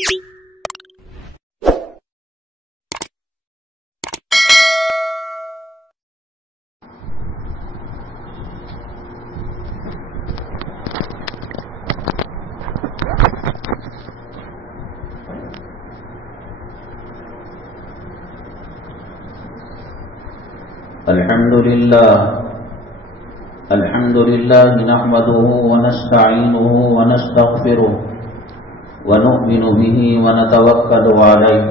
الحمد لله نحمده ونستعينه ونستغفره ونؤمن به ونتوكل عليه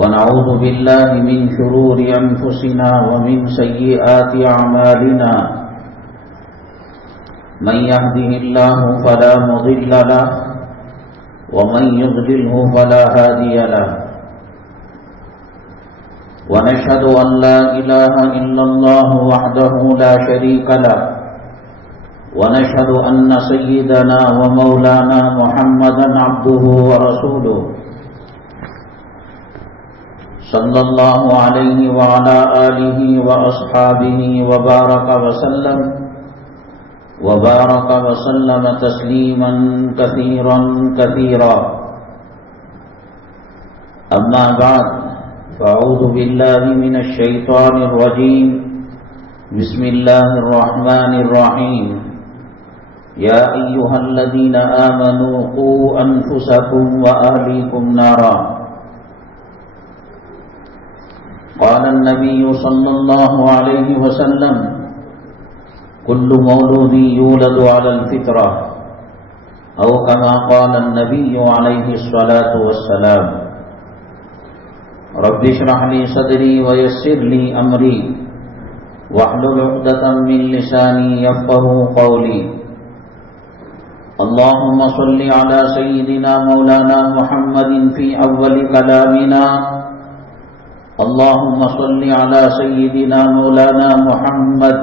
ونعوذ بالله من شرور أنفسنا ومن سيئات أعمالنا من يهده الله فلا مضل له ومن يضلله فلا هادي له ونشهد أن لا إله إلا الله وحده لا شريك له ونشهد أن سيدنا ومولانا محمدا عبده ورسوله صلى الله عليه وعلى آله وأصحابه وبارك وسلم تسليما كثيرا أما بعد فأعوذ بالله من الشيطان الرجيم بسم الله الرحمن الرحيم يا أيها الذين آمنوا قوا أنفسكم وأهليكم نارا قال النبي صلى الله عليه وسلم كل مولود يولد على الفطرة أو كما قال النبي عليه الصلاة والسلام رب اشرح لي صدري ويسر لي أمري واحلل عقدة من لساني يفقهوا قولي اللهم صل على سيدنا مولانا محمد في أول كلامنا اللهم صل على سيدنا مولانا محمد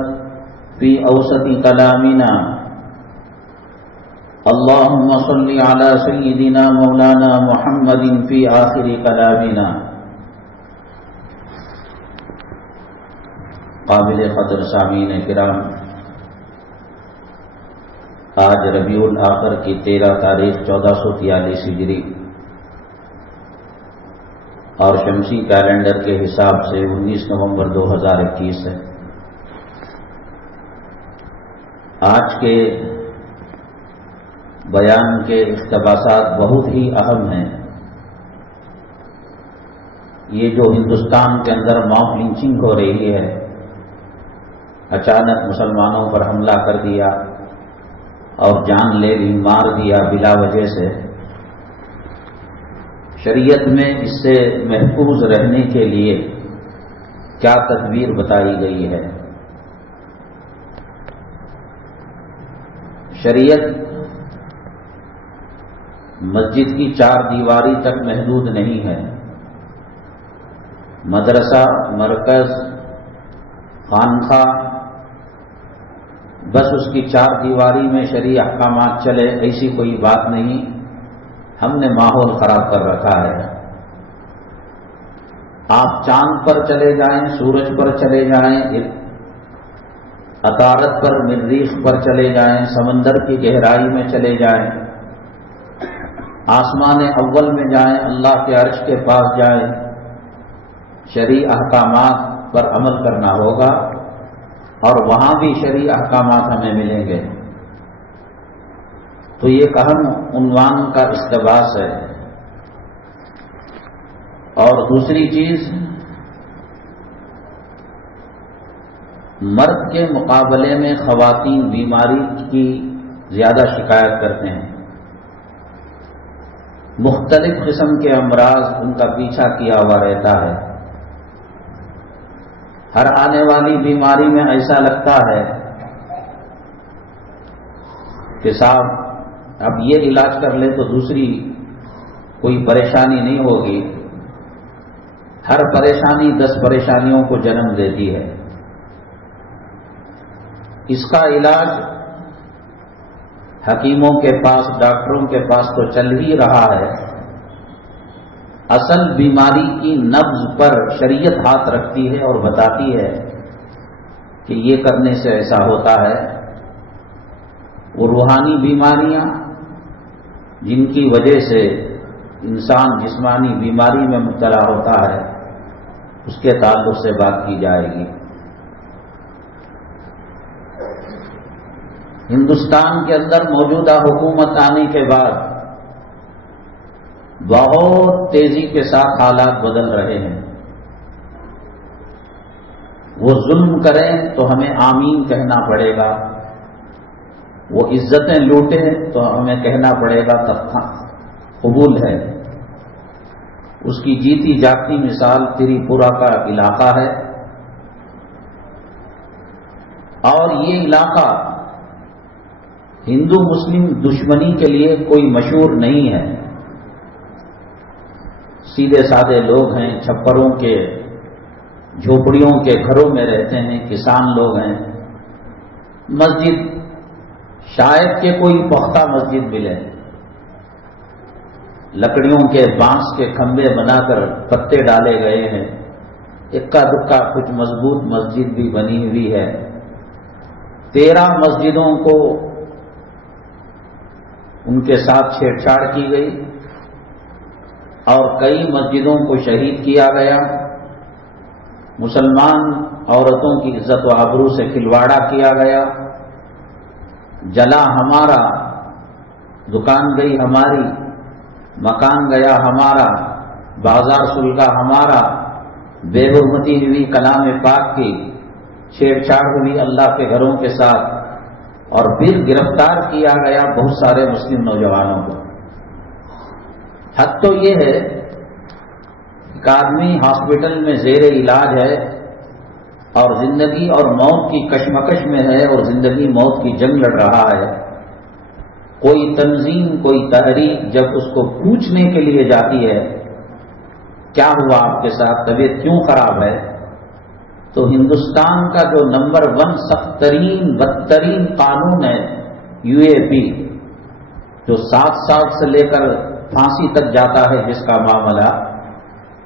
في أوسط كلامنا اللهم صل على سيدنا مولانا محمد في آخر كلامنا قابل قدر سامعین کرام، آج ربیع الاخر کی 13 تاریخ 1443 ہجری اور شمسی کیلنڈر کے حساب سے 19 نومبر 2021 ہے۔ آج کے بیان کے اقتباسات بہت ہی اہم ہیں۔ یہ جو ہندوستان کے اندر ماس لنچنگ ہو رہی ہے، اچانک مسلمانوں پر حملہ کر دیا اور جان لے لی، مار دیا بلا وجہ سے، شریعت میں اس سے محفوظ رہنے کے لیے کیا تدبیر بتائی گئی ہے؟ شریعت مسجد کی 4 دیواری تک محدود نہیں ہے۔ مدرسہ، مرکز، خانقاہ، بس اس کی 4 دیواری میں شرعی احکامات چلے، ایسی کوئی بات نہیں۔ ہم نے ماحول خراب کر رکھا ہے۔ آپ چاند پر چلے جائیں، سورج پر چلے جائیں، عطارد پر، مریخ پر چلے جائیں، سمندر کی گہرائی میں چلے جائیں، آسمان اول میں جائیں، اللہ کے عرش کے پاس جائیں، شرعی احکامات پر عمل کرنا ہوگا اور وہاں بھی شرعی احکامات ہمیں ملیں گے۔ تو یہ ایک اہم عنوان کا اقتباس ہے۔ اور دوسری چیز، مرد کے مقابلے میں خواتین بیماری کی زیادہ شکایت کرتے ہیں۔ مختلف قسم کے امراض ان کا پیچھا کیا ہوا رہتا ہے۔ ہر آنے والی بیماری میں ایسا لگتا ہے کہ صاحب اب یہ علاج کر لے تو دوسری کوئی پریشانی نہیں ہوگی۔ ہر پریشانی 10 پریشانیوں کو جنم دیتی ہے۔ اس کا علاج حکیموں کے پاس، ڈاکٹروں کے پاس تو چل ہی رہا ہے۔ اصل بیماری کی نبض پر شریعت ہاتھ رکھتی ہے اور بتاتی ہے کہ یہ کرنے سے ایسا ہوتا ہے۔ وہ روحانی بیماریاں جن کی وجہ سے انسان جسمانی بیماری میں مبتلا ہوتا ہے، اس کے تعلق سے بات کی جائے گی۔ ہندوستان کے اندر موجودہ حکومت آنے کے بعد بہت تیزی کے ساتھ حالات بدل رہے ہیں۔ وہ ظلم کریں تو ہمیں آمین کہنا پڑے گا، وہ عزتیں لوٹیں تو ہمیں کہنا پڑے گا قبول ہے۔ اس کی جیتی جاگتی مثال تریپورہ کا علاقہ ہے، اور یہ علاقہ ہندو مسلم دشمنی کے لیے کوئی مشہور نہیں ہے۔ سیدھے سادے لوگ ہیں، چھپروں کے جھوپڑیوں کے گھروں میں رہتے ہیں، کسان لوگ ہیں۔ مسجد شاید کہ کوئی پختہ مسجد ملے، لکڑیوں کے بانس کے کھمبے بنا کر پتے ڈالے گئے ہیں، اکا دکا کچھ مضبوط مسجد بھی بنی ہوئی ہے۔ 13 مسجدوں کو ان کے ساتھ چھیڑ چھاڑ کی گئی اور کئی مسجدوں کو شہید کیا گیا۔ مسلمان عورتوں کی عزت و آبرو سے کھلواڑا کیا گیا، جلا ہمارا، دکان گئی ہماری، مکان گیا ہمارا، بازار سلگا ہمارا، بے حرمتی ہوئی کلام پاک کی، چھیڑ چھاڑ ہوئی اللہ کے گھروں کے ساتھ، اور پھر گرفتار کیا گیا بہت سارے مسلم نوجوانوں کو۔ حد تو یہ ہے کہ آدمی ہاسپٹل میں زیر علاج ہے اور زندگی اور موت کی کشمکش میں ہے اور زندگی موت کی جنگ لڑ رہا ہے، کوئی تنظیم کوئی تحریک جب اس کو پوچھنے کے لیے جاتی ہے کیا ہوا آپ کے ساتھ، طبیعت کیوں خراب ہے، تو ہندوستان کا جو نمبر 1 سخت ترین بدترین قانون ہے UAP، جو 7 سال سے لے کر پھانسی تک جاتا ہے جس کا معاملہ،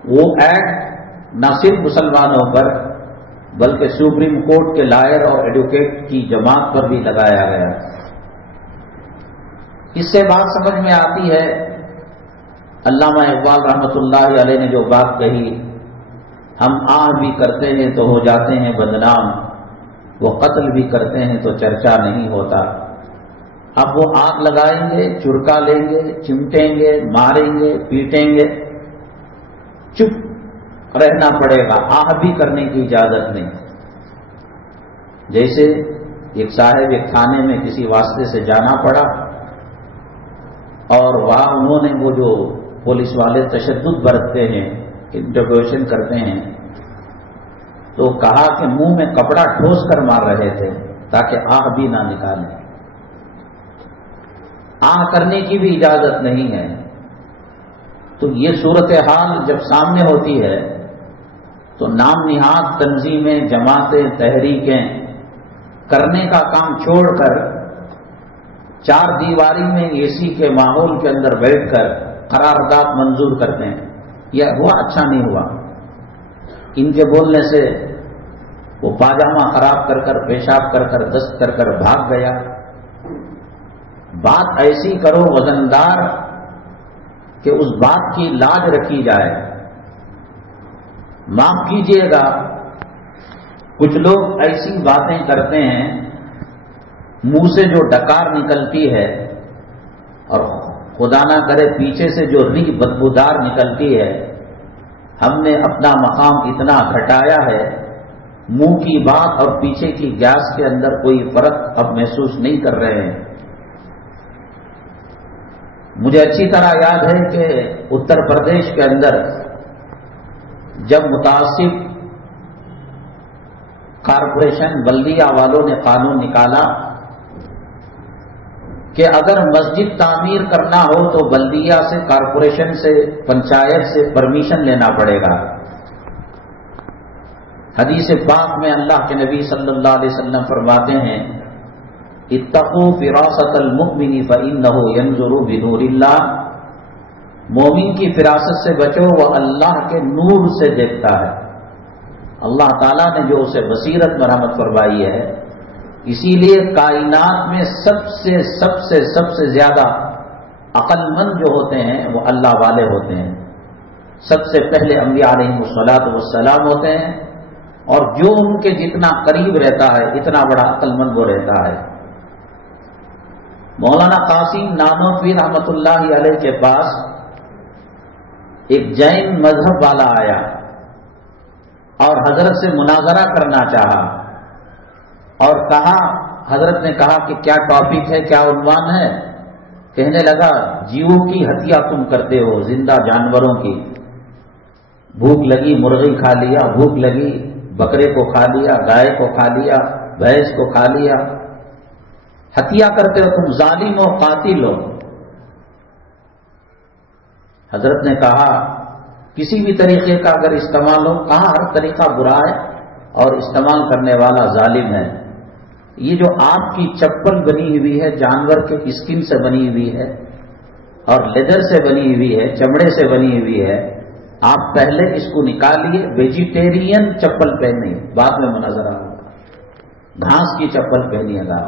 وہ ایکٹ نہ صرف مسلمانوں پر بلکہ سپریم کورٹ کے لائر اور ایڈوکیٹ کی جماعت پر بھی لگایا گیا۔ اس سے بات سمجھ میں آتی ہے، علامہ اقبال رحمۃ اللہ علیہ نے جو بات کہی، ہم آہ بھی کرتے ہیں تو ہو جاتے ہیں بدنام، وہ قتل بھی کرتے ہیں تو چرچا نہیں ہوتا۔ اب وہ آگ لگائیں گے، چرکا لیں گے، چمٹیں گے، ماریں گے، پیٹیں گے، چپ رہنا پڑے گا، آہ بھی کرنے کی اجازت نہیں۔ جیسے ایک صاحب ایک تھانے میں کسی واسطے سے جانا پڑا اور وہاں انہوں نے وہ جو پولیس والے تشدد برتتے ہیں، انٹروگیشن کرتے ہیں، تو کہا کہ منہ میں کپڑا ٹھوس کر مار رہے تھے تاکہ آہ بھی نہ نکالیں۔ آہ کرنے کی بھی اجازت نہیں ہے۔ تو یہ صورتحال جب سامنے ہوتی ہے تو نام نہاد تنظیمیں، جماعتیں، تحریکیں کرنے کا کام چھوڑ کر 4 دیواری میں AC کے ماحول کے اندر بیٹھ کر قرارداد منظور کرتے ہیں۔ یہ ہوا اچھا نہیں ہوا، ان کے بولنے سے وہ پاجامہ خراب کر کر، پیشاب کر کر، دست کر کر بھاگ گیا۔ بات ایسی کرو وزندار کہ اس بات کی لاج رکھی جائے۔ معاف کیجئے گا، کچھ لوگ ایسی باتیں کرتے ہیں، منہ سے جو ڈکار نکلتی ہے اور خدا نہ کرے پیچھے سے جو ریح بدبودار نکلتی ہے، ہم نے اپنا مقام اتنا گھٹایا ہے، منہ کی بات اور پیچھے کی گیس کے اندر کوئی فرق اب محسوس نہیں کر رہے ہیں۔ مجھے اچھی طرح یاد ہے کہ اتر پردیش کے اندر جب متعصب کارپوریشن بلدیہ والوں نے قانون نکالا کہ اگر مسجد تعمیر کرنا ہو تو بلدیہ سے، کارپوریشن سے، پنچایت سے پرمیشن لینا پڑے گا۔ حدیث پاک میں اللہ کے نبی صلی اللہ علیہ وسلم فرماتے ہیں، اتقوا فراست المؤمن فإنه ينظر بنور اللہ، مومن کی فراست سے بچو، وہ اللہ کے نور سے دیکھتا ہے۔ اللہ تعالیٰ نے جو اسے بصیرت مرحمت فرمائی ہے، اسی لیے کائنات میں سب سے زیادہ عقل مند جو ہوتے ہیں وہ اللہ والے ہوتے ہیں. سب سے پہلے انبیاء علیہم الصلوۃ والسلام ہوتے ہیں، اور جو ان کے جتنا قریب رہتا ہے اتنا بڑا عقل مند وہ رہتا ہے. مولانا قاسم نانوتوی رحمۃ اللہ علیہ کے پاس ایک جین مذہب والا آیا اور حضرت سے مناظرہ کرنا چاہا، اور کہا، حضرت نے کہا کہ کیا ٹاپک ہے، کیا عنوان ہے؟ کہنے لگا جیووں کی ہتیا تم کرتے ہو، زندہ جانوروں کی. بھوک لگی مرغی کھا لیا، بھوک لگی بکرے کو کھا لیا، گائے کو کھا لیا، بھینس کو کھا لیا. ہتیا کرتے ہو تم، ظالم ہو، قاتل ہو. حضرت نے کہا کسی بھی طریقے کا اگر استعمال ہو، کہا ہر طریقہ برا ہے اور استعمال کرنے والا ظالم ہے. یہ جو آپ کی چپل بنی ہوئی ہے جانور کے اسکن سے بنی ہوئی ہے اور لیدر سے بنی ہوئی ہے، چمڑے سے بنی ہوئی ہے، آپ پہلے اس کو نکالیے، ویجیٹیرین چپل پہنیں، بعد میں مناظرہ ہوگا. گھاس کی چپل پہنیے گا،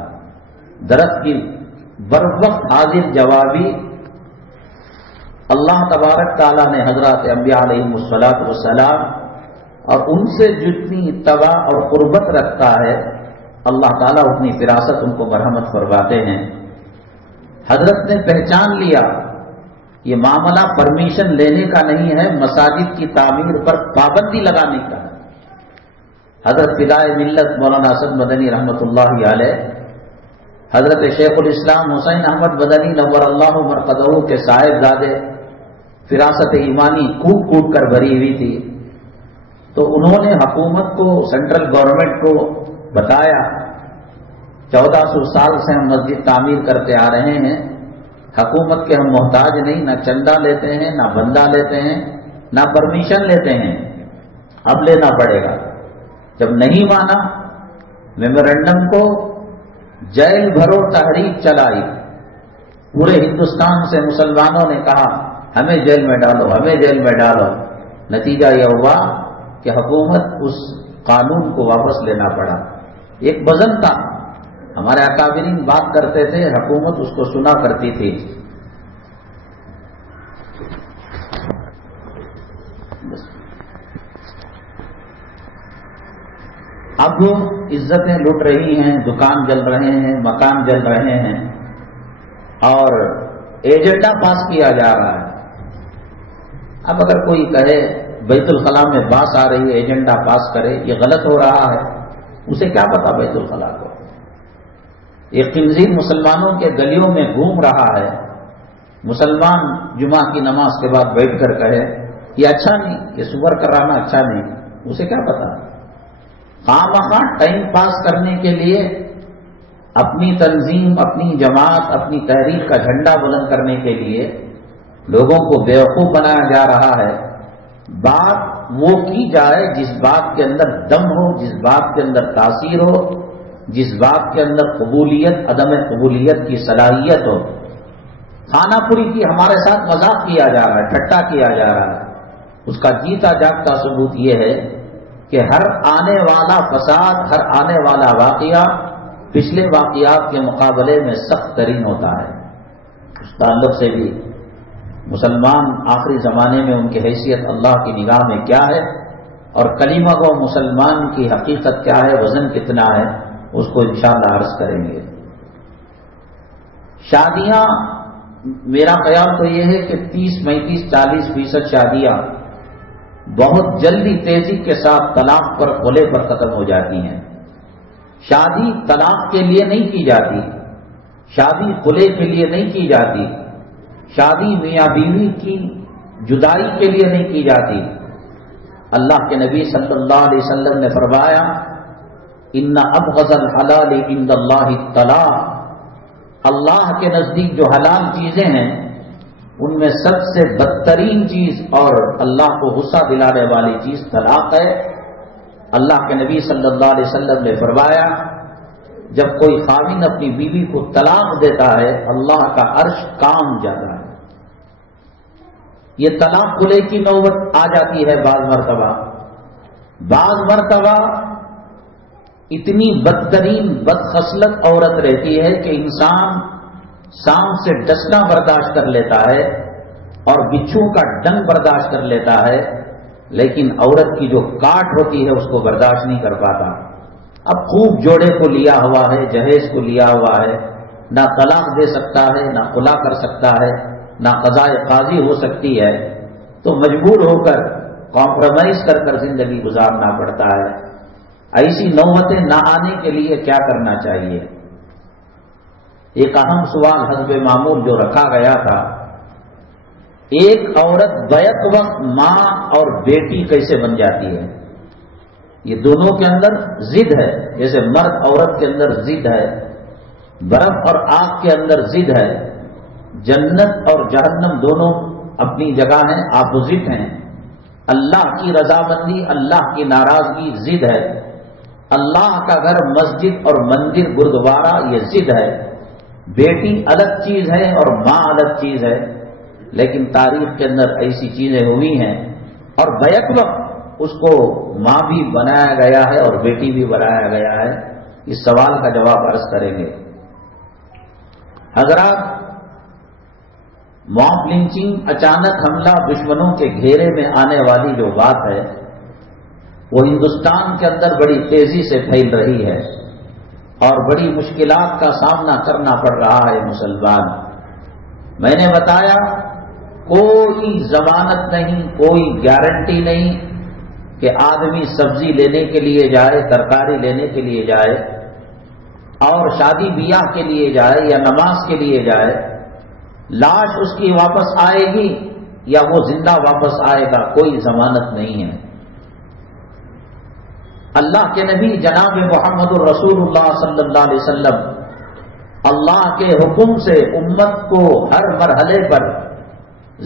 درخت کی بر وقت حاضر جوابی. اللہ تبارک تعالیٰ نے حضرات انبیاء علیہم الصلوۃ والسلام اور ان سے جتنی اتباع اور قربت رکھتا ہے اللہ تعالیٰ اتنی فراست ان کو مرحمت فرماتے ہیں. حضرت نے پہچان لیا یہ معاملہ پرمیشن لینے کا نہیں ہے، مساجد کی تعمیر پر پابندی لگانے کا. حضرت فدائے ملت مولانا اسد مدنی رحمۃ اللہ علیہ، حضرت شیخ الاسلام حسین احمد مدنی نور اللہ مرقدہ کے صاحبزادے، فراست ایمانی کوٹ کوٹ کر بھری ہوئی تھی. تو انہوں نے حکومت کو، سینٹرل گورنمنٹ کو بتایا 1400 سال سے ہم مسجد تعمیر کرتے آ رہے ہیں، حکومت کے ہم محتاج نہیں، نہ چندہ لیتے ہیں، نہ بندہ لیتے ہیں، نہ پرمیشن لیتے ہیں، اب لینا پڑے گا. جب نہیں مانا میمورنڈم کو جیل بھرو تحریک چلائی. پورے ہندوستان سے مسلمانوں نے کہا ہمیں جیل میں ڈالو، ہمیں جیل میں ڈالو. نتیجہ یہ ہوا کہ حکومت اس قانون کو واپس لینا پڑا. ایک وزن تھا، ہمارے اکابرین بات کرتے تھے، حکومت اس کو سنا کرتی تھی. اب عزتیں لٹ رہی ہیں، دکان جل رہے ہیں، مکان جل رہے ہیں، اور ایجنڈا پاس کیا جا رہا ہے. اب اگر کوئی کہے بیت الخلاء میں باس آ رہی ہے، ایجنڈا پاس کرے، یہ غلط ہو رہا ہے. اسے کیا پتا بیت الخلاء کو؟ ایک خنزیر مسلمانوں کے گلیوں میں گھوم رہا ہے، مسلمان جمعہ کی نماز کے بعد بیٹھ کر کہے یہ اچھا نہیں، یہ سور کرانا اچھا نہیں، اسے کیا پتا؟ خواہ ٹائم پاس کرنے کے لیے اپنی تنظیم، اپنی جماعت، اپنی تحریک کا جھنڈا بلند کرنے کے لیے لوگوں کو بیوقوف بنایا جا رہا ہے. بات وہ کی جائے جس بات کے اندر دم ہو، جس بات کے اندر تاثیر ہو، جس بات کے اندر قبولیت عدم قبولیت کی صلاحیت ہو. خانہ پوری کی ہمارے ساتھ مذاق کیا جا رہا ہے، ٹھٹا کیا جا رہا ہے. اس کا جیتا جاگتا ثبوت یہ ہے کہ ہر آنے والا فساد، ہر آنے والا واقعہ پچھلے واقعات کے مقابلے میں سخت ترین ہوتا ہے. اس تعلق سے بھی مسلمان آخری زمانے میں ان کی حیثیت اللہ کی نگاہ میں کیا ہے، اور کلمہ گو مسلمان کی حقیقت کیا ہے، وزن کتنا ہے، اس کو انشاءاللہ عرض کریں گے. شادیاں، میرا خیال تو یہ ہے کہ 30، 35، 40% شادیاں بہت جلدی تیزی کے ساتھ طلاق پر، خلے پر ختم ہو جاتی ہیں. شادی طلاق کے لیے نہیں کی جاتی، شادی خلے کے لیے نہیں کی جاتی، شادی میاں بیوی کی جدائی کے لیے نہیں کی جاتی. اللہ کے نبی صلی اللہ علیہ وسلم نے فرمایا ان ابغض الحلال عند اللہ الطلاق. اللہ کے نزدیک جو حلال چیزیں ہیں ان میں سب سے بدترین چیز اور اللہ کو غصہ دلانے والی چیز طلاق ہے. اللہ کے نبی صلی اللہ علیہ وسلم نے فرمایا جب کوئی خاوند اپنی بیوی کو طلاق دیتا ہے اللہ کا عرش کام جاتا ہے. یہ طلاق خلے کی نوبت آ جاتی ہے بعض مرتبہ اتنی بدترین بدخصلت عورت رہتی ہے کہ انسان سانپ سے ڈسنا برداشت کر لیتا ہے اور بچھو کا ڈنگ برداشت کر لیتا ہے، لیکن عورت کی جو کاٹ ہوتی ہے اس کو برداشت نہیں کر پاتا۔ اب خوب جوڑے کو لیا ہوا ہے، جہیز کو لیا ہوا ہے، نہ طلاق دے سکتا ہے، نہ خلا کر سکتا ہے، نہ قضاء قاضی ہو سکتی ہے، تو مجبور ہو کر کمپرومائز کر کر زندگی گزارنا پڑتا ہے۔ ایسی نوبتیں نہ آنے کے لیے کیا کرنا چاہیے؟ ایک اہم سوال حسب معمول جو رکھا گیا تھا، ایک عورت بیک وقت ماں اور بیٹی کیسے بن جاتی ہے؟ یہ دونوں کے اندر ضد ہے، جیسے مرد عورت کے اندر ضد ہے، برف اور آگ کے اندر ضد ہے۔ جنت اور جہنم دونوں اپنی جگہ ہیں، اپوزٹ ہیں۔ اللہ کی رضامندی، اللہ کی ناراضگی ضد ہے۔ اللہ کا گھر مسجد اور مندر گردوارہ یہ ضد ہے۔ بیٹی الگ چیز ہے اور ماں الگ چیز ہے، لیکن تاریخ کے اندر ایسی چیزیں ہوئی ہیں، اور بیک وقت اس کو ماں بھی بنایا گیا ہے اور بیٹی بھی بنایا گیا ہے۔ اس سوال کا جواب عرض کریں گے۔ حضرات، موب لنچنگ، اچانک حملہ، دشمنوں کے گھیرے میں آنے والی جو بات ہے وہ ہندوستان کے اندر بڑی تیزی سے پھیل رہی ہے اور بڑی مشکلات کا سامنا کرنا پڑ رہا ہے مسلمان۔ میں نے بتایا کوئی ضمانت نہیں، کوئی گارنٹی نہیں کہ آدمی سبزی لینے کے لیے جائے، ترکاری لینے کے لیے جائے اور شادی بیاہ کے لیے جائے یا نماز کے لیے جائے، لاش اس کی واپس آئے گی یا وہ زندہ واپس آئے گا، کوئی ضمانت نہیں ہے۔ اللہ کے نبی جناب محمد الرسول اللہ صلی اللہ علیہ وسلم اللہ کے حکم سے امت کو ہر مرحلے پر،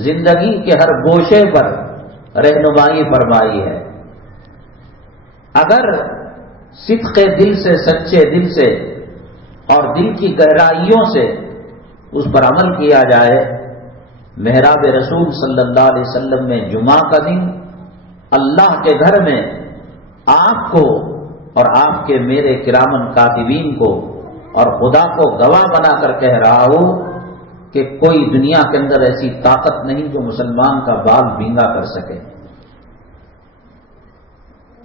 زندگی کے ہر گوشے پر رہنمائی فرمائی ہے۔ اگر صدق دل سے، سچے دل سے اور دل کی گہرائیوں سے اس پر عمل کیا جائے، محراب رسول صلی اللہ علیہ وسلم میں جمعہ کا دن اللہ کے گھر میں آپ کو اور آپ کے میرے کرامن کاتبین کو اور خدا کو گواہ بنا کر کہہ رہا ہوں کہ کوئی دنیا کے اندر ایسی طاقت نہیں جو مسلمان کا بال بینگا کر سکے۔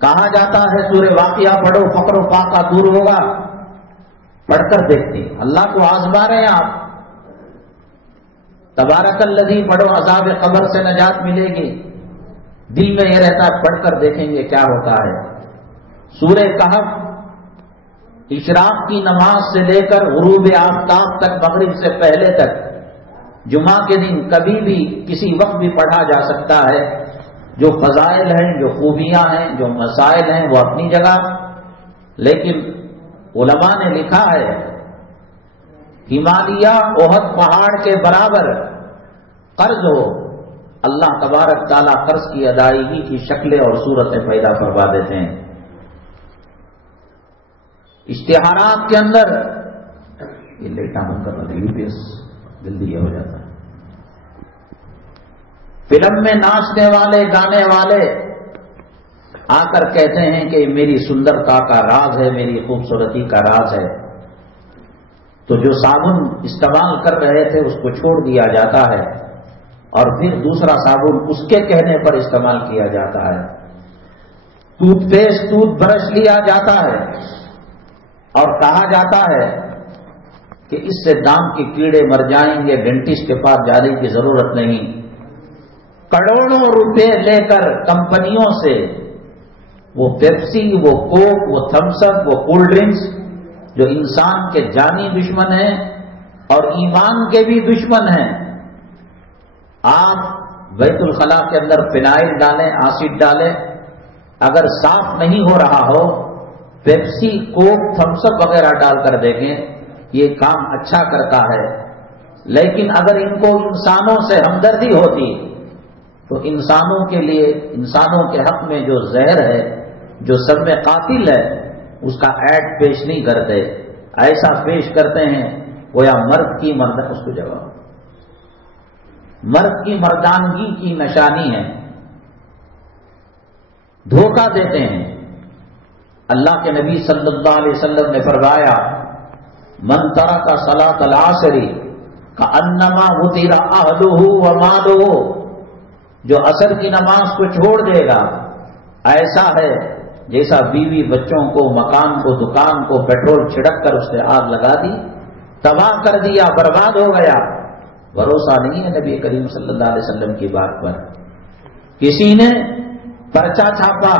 کہا جاتا ہے سورہ واقعہ پڑھو فقر و فاقہ دور ہوگا، پڑھ کر دیکھتے ہیں، اللہ کو آزما رہے ہیں آپ۔ تبارک الذی پڑھو، عذاب قبر سے نجات ملے گی، دل میں یہ رہتا ہے پڑھ کر دیکھیں گے کیا ہوتا ہے۔ سورہ کہف، اشراق کی نماز سے لے کر غروب آفتاب تک، مغرب سے پہلے تک، جمعہ کے دن کبھی بھی کسی وقت بھی پڑھا جا سکتا ہے۔ جو فضائل ہیں، جو خوبیاں ہیں، جو مسائل ہیں، وہ اپنی جگہ، لیکن علماء نے لکھا ہے ہمالیہ احد پہاڑ کے برابر قرض ہو، اللہ تبارک تعالیٰ قرض کی ادائیگی کی شکلیں اور صورتیں پیدا کروا دیتے ہیں۔ اشتہارات کے اندر یہ لیٹا بند کر رہا یو پی ایس جلدی یہ ہو جاتا ہے۔ فلم میں ناچنے والے، گانے والے آ کر کہتے ہیں کہ میری سندرتا کا راز ہے، میری خوبصورتی کا راز ہے، تو جو صابن استعمال کر رہے تھے اس کو چھوڑ دیا جاتا ہے اور پھر دوسرا صابن اس کے کہنے پر استعمال کیا جاتا ہے۔ ٹوتھ پیسٹ، ٹوتھ برش لیا جاتا ہے اور کہا جاتا ہے کہ اس سے دانت کے کیڑے مر جائیں گے، ڈینٹسٹ کے پاس جانے کی ضرورت نہیں۔ کروڑوں روپے لے کر کمپنیوں سے وہ پیپسی، وہ کوک، وہ تھمس اپ، وہ کولڈ ڈرنکس جو انسان کے جانی دشمن ہیں اور ایمان کے بھی دشمن ہیں، آپ بیت الخلاء کے اندر فنائل ڈالیں، ایسڈ ڈالیں، اگر صاف نہیں ہو رہا ہو، پیپسی، کوک، تھمس اپ وغیرہ ڈال کر دیکھیں، یہ کام اچھا کرتا ہے۔ لیکن اگر ان کو انسانوں سے ہمدردی ہوتی تو انسانوں کے لیے، انسانوں کے حق میں جو زہر ہے، جو سب میں قاتل ہے، اس کا ایڈ پیش نہیں کرتے، ایسا پیش کرتے ہیں گویا مرد کی اس کو جواب مرد کی مردانگی کی نشانی ہے، دھوکہ دیتے ہیں۔ اللہ کے نبی صلی اللہ علیہ وسلم نے فرمایا من ترک صلاۃ العصر کأنما وطر اہلہ ومالہ، جو عصر کی نماز کو چھوڑ دے گا ایسا ہے جیسا بیوی بچوں کو، مکان کو، دکان کو پیٹرول چھڑک کر اس نے آگ لگا دی، تباہ کر دیا، برباد ہو گیا۔ بھروسہ نہیں ہے نبی کریم صلی اللہ علیہ وسلم کی بات پر۔ کسی نے پرچہ چھاپا،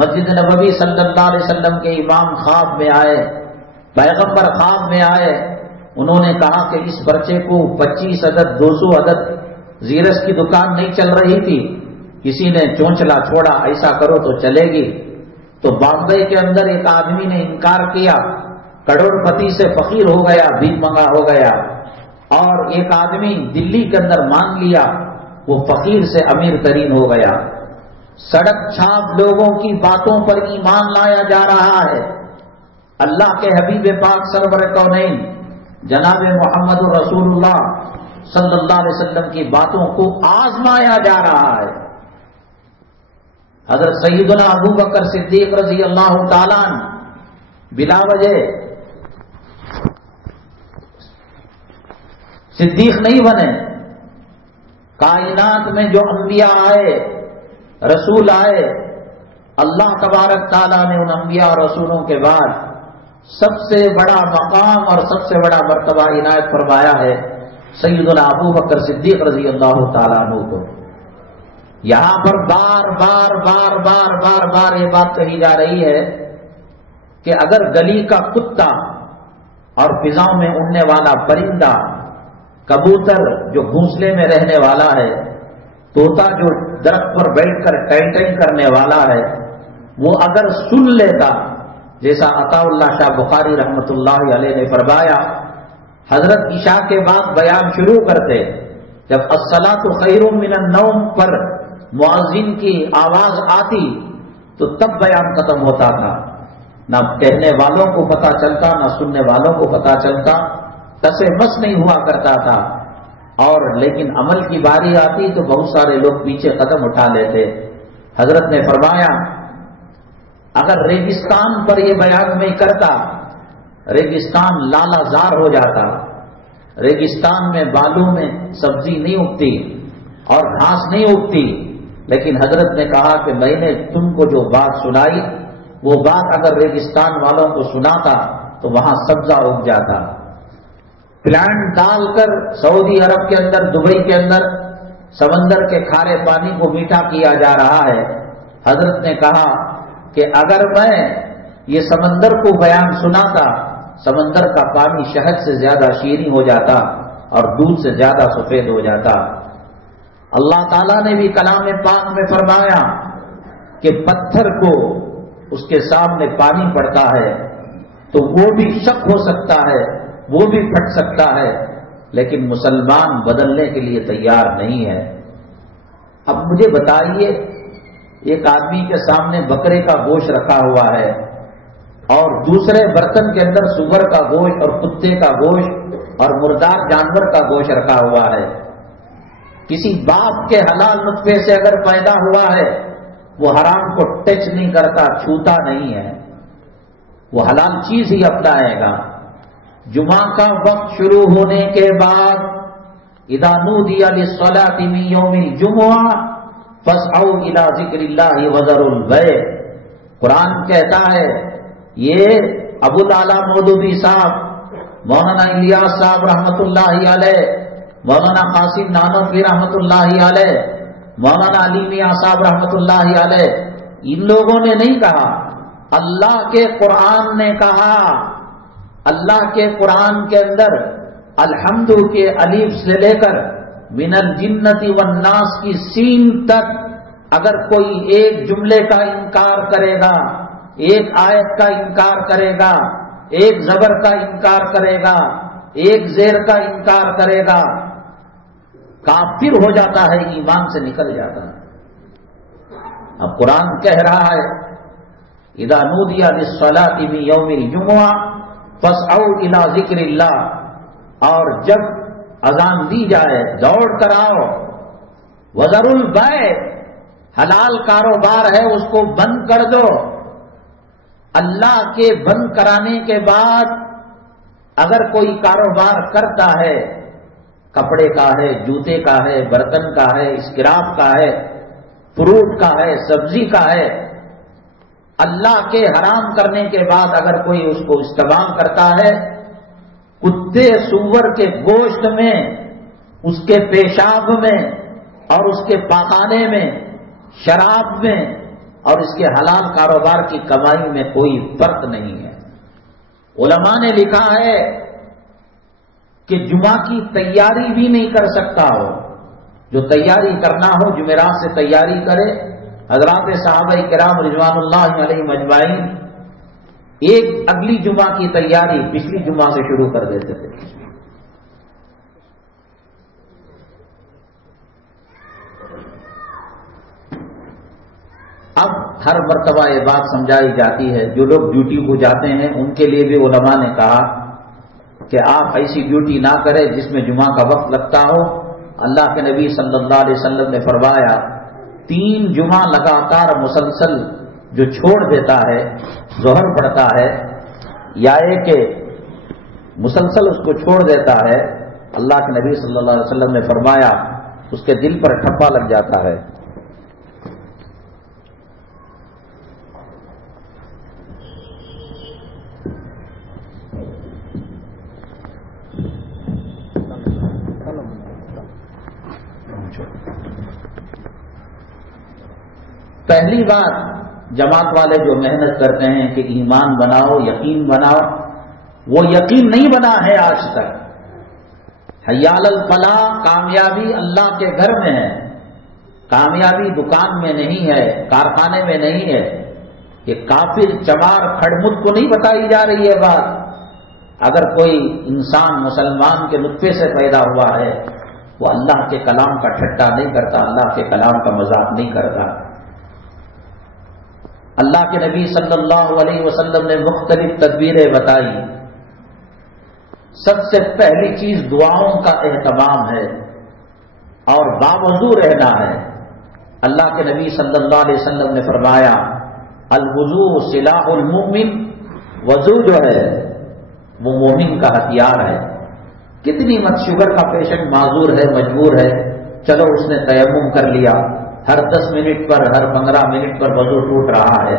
مسجد نبوی صلی اللہ علیہ وسلم کے امام خواب میں آئے، پیغمبر خواب میں آئے، انہوں نے کہا کہ اس پرچے کو 25 عدد 200 عدد زیرس کی دکان نہیں چل رہی تھی، کسی نے چونچلا چھوڑا، ایسا کرو تو چلے گی۔ تو بامبے کے اندر ایک آدمی نے انکار کیا، کروڑ پتی سے فقیر ہو گیا، بھیک منگا ہو گیا، اور ایک آدمی دلی کے اندر مان لیا، وہ فقیر سے امیر ترین ہو گیا۔ سڑک چھاپ لوگوں کی باتوں پر ایمان لایا جا رہا ہے، اللہ کے حبیب پاک سرور کونین جناب محمد رسول اللہ صلی اللہ علیہ وسلم کی باتوں کو آزمایا جا رہا ہے۔ حضرت سیدنا ابو بکر صدیق رضی اللہ تعالیٰ عنہ بلا وجہ صدیق نہیں بنے، کائنات میں جو انبیاء آئے، رسول آئے، اللہ تبارک تعالیٰ نے ان انبیاء اور رسولوں کے بعد سب سے بڑا مقام اور سب سے بڑا مرتبہ عنایت فرمایا ہے سیدنا ابو بکر صدیق رضی اللہ تعالیٰ عنہ کو۔ یہاں پر بار بار بار بار بار بار یہ بات کہی جا رہی ہے کہ اگر گلی کا کتا اور فضاؤں میں اڑنے والا پرندہ، کبوتر جو گھونسلے میں رہنے والا ہے، طوطا جو درخت پر بیٹھ کر ٹائن کرنے والا ہے، وہ اگر سن لیتا، جیسا عطا اللہ شاہ بخاری رحمت اللہ علیہ نے فرمایا، حضرت عشاء کے بعد بیان شروع کرتے، جب الصلاۃ خیر من النوم پر مؤذن کی آواز آتی تو تب بیان ختم ہوتا تھا، نہ کہنے والوں کو پتہ چلتا نہ سننے والوں کو پتہ چلتا، تس مس نہیں ہوا کرتا تھا۔ اور لیکن عمل کی باری آتی تو بہت سارے لوگ پیچھے قدم اٹھا لیتے۔ حضرت نے فرمایا اگر ریگستان پر یہ بیان میں کرتا، ریگستان لالا زار ہو جاتا، ریگستان میں بالوں میں سبزی نہیں اگتی اور گھاس نہیں اگتی، لیکن حضرت نے کہا کہ میں نے تم کو جو بات سنائی وہ بات اگر ریگستان والوں کو سناتا تو وہاں سبزہ اگ جاتا۔ پلانٹ ڈال کر سعودی عرب کے اندر، دبئی کے اندر سمندر کے کھارے پانی کو میٹھا کیا جا رہا ہے۔ حضرت نے کہا کہ اگر میں یہ سمندر کو بیان سناتا، سمندر کا پانی شہد سے زیادہ شیریں ہو جاتا اور دودھ سے زیادہ سفید ہو جاتا۔ اللہ تعالیٰ نے بھی کلام پاک میں فرمایا کہ پتھر کو اس کے سامنے پانی پڑتا ہے تو وہ بھی شک ہو سکتا ہے، وہ بھی پھٹ سکتا ہے، لیکن مسلمان بدلنے کے لیے تیار نہیں ہے۔ اب مجھے بتائیے، ایک آدمی کے سامنے بکرے کا گوشت رکھا ہوا ہے اور دوسرے برتن کے اندر سور کا گوشت اور کتے کا گوشت اور مردار جانور کا گوشت رکھا ہوا ہے۔ کسی باپ کے حلال نطفے سے اگر پیدا ہوا ہے، وہ حرام کو ٹچ نہیں کرتا، چھوتا نہیں ہے، وہ حلال چیز ہی اپنائے گا۔ جمعہ کا وقت شروع ہونے کے بعد اذا نودی للصلاۃ من یوم الجمعہ فاسعوا الی ذکر اللہ وذروا البیع، قرآن کہتا ہے، یہ ابو الاعلی مودودی صاحب، مولانا الیاس صاحب رحمت اللہ علیہ، مولانا قاسم نانوتوی رحمت اللہ علیہ، مولانا علی میاں صاحب رحمت اللہ علیہ، ان لوگوں نے نہیں کہا، اللہ کے قرآن نے کہا۔ اللہ کے قرآن کے اندر الحمد کے الف سے لے کر من الجنت والناس کی سین تک اگر کوئی ایک جملے کا انکار کرے گا، ایک آیت کا انکار کرے گا، ایک زبر کا انکار کرے گا، ایک زیر کا انکار کرے گا، کافر ہو جاتا ہے، ایمان سے نکل جاتا ہے۔ اب قرآن کہہ رہا ہے اذا نودی للصلاۃ من یوم الجمعہ فاسعوا الی ذکر اللہ، اور جب اذان دی جائے دوڑ کر آؤ، وذروا البیع، حلال کاروبار ہے اس کو بند کر دو۔ اللہ کے بند کرانے کے بعد اگر کوئی کاروبار کرتا ہے کپڑے کا ہے، جوتے کا ہے، برتن کا ہے، اسکراپ کا ہے، فروٹ کا ہے، سبزی کا ہے، اللہ کے حرام کرنے کے بعد اگر کوئی اس کو استعمال کرتا ہے، کتے سور کے گوشت میں، اس کے پیشاب میں اور اس کے پاخانے میں، شراب میں اور اس کے حلال کاروبار کی کمائی میں کوئی فرق نہیں ہے۔ علماء نے لکھا ہے کہ جمعہ کی تیاری بھی نہیں کر سکتا ہو، جو تیاری کرنا ہو جمعرات سے تیاری کرے۔ حضرات صحابہ کرام رضوان اللہ علیہم اجمعین ایک اگلی جمعہ کی تیاری پچھلی جمعہ سے شروع کر دیتے تھے۔ اب ہر مرتبہ یہ بات سمجھائی جاتی ہے، جو لوگ ڈیوٹی کو جاتے ہیں ان کے لیے بھی علماء نے کہا کہ آپ ایسی ڈیوٹی نہ کریں جس میں جمعہ کا وقت لگتا ہو۔ اللہ کے نبی صلی اللہ علیہ وسلم نے فرمایا 3 جمعہ لگاتار مسلسل جو چھوڑ دیتا ہے، ظہر پڑتا ہے یا یہ کہ مسلسل اس کو چھوڑ دیتا ہے، اللہ کے نبی صلی اللہ علیہ وسلم نے فرمایا اس کے دل پر ٹھپا لگ جاتا ہے۔ پہلی بات جماعت والے جو محنت کرتے ہیں کہ ایمان بناؤ، یقین بناؤ، وہ یقین نہیں بنا ہے آج تک۔ حی علی الفلاح، کامیابی اللہ کے گھر میں ہے، کامیابی دکان میں نہیں ہے، کارخانے میں نہیں ہے۔ یہ کافر چمار کھڑمٹ کو نہیں بتائی جا رہی ہے بات۔ اگر کوئی انسان مسلمان کے نطفے سے پیدا ہوا ہے، وہ اللہ کے کلام کا ٹھٹا نہیں کرتا، اللہ کے کلام کا مذاق نہیں کرتا۔ اللہ کے نبی صلی اللہ علیہ وسلم نے مختلف تدبیریں بتائی۔ سب سے پہلی چیز دعاؤں کا اہتمام ہے اور باوضو رہنا ہے۔ اللہ کے نبی صلی اللہ علیہ وسلم نے فرمایا الوضو سلاح المؤمن، وضو جو ہے وہ مومن کا ہتھیار ہے۔ کتنی مت شوگر کا پیشنٹ معذور ہے، مجبور ہے، چلو اس نے تیمم کر لیا، ہر 10 منٹ پر، ہر 15 منٹ پر وضو ٹوٹ رہا ہے،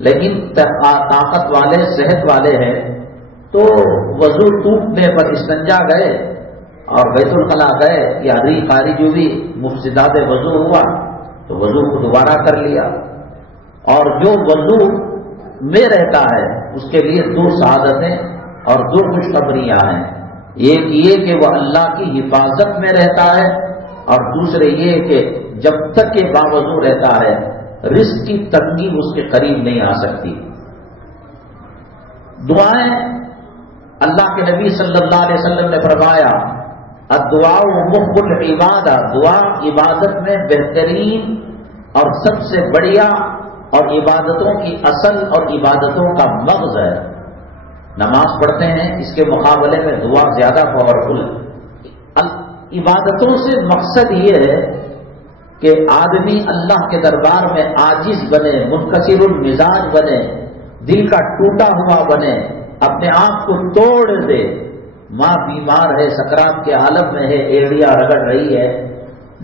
لیکن طاقت والے، صحت والے ہیں تو وضو ٹوٹنے پر استنجا گئے اور بیت الخلا گئے یا ری خارج ہوئی، مفسدات وضو ہوا تو وضو کو دوبارہ کر لیا۔ اور جو وضو میں رہتا ہے اس کے لیے 2 سعادتیں اور 2 خوشخبریاں ہیں۔ ایک یہ کہ وہ اللہ کی حفاظت میں رہتا ہے، اور دوسرے یہ کہ جب تک یہ باوضو رہتا ہے رزق کی تنگی اس کے قریب نہیں آ سکتی۔ دعائیں، اللہ کے نبی صلی اللہ علیہ وسلم نے فرمایا الدعاء مخ العبادہ، دعا عبادت میں بہترین اور سب سے بڑھیا اور عبادتوں کی اصل اور عبادتوں کا مغز ہے۔ نماز پڑھتے ہیں، اس کے مقابلے میں دعا زیادہ پاورفل ہے۔ عبادتوں سے مقصد یہ ہے کہ آدمی اللہ کے دربار میں عاجز بنے، منکسر المزاج بنے، دل کا ٹوٹا ہوا بنے، اپنے آپ کو توڑ دے۔ ماں بیمار ہے، سکرات کے عالم میں ہے، ایڑیاں رگڑ رہی ہے،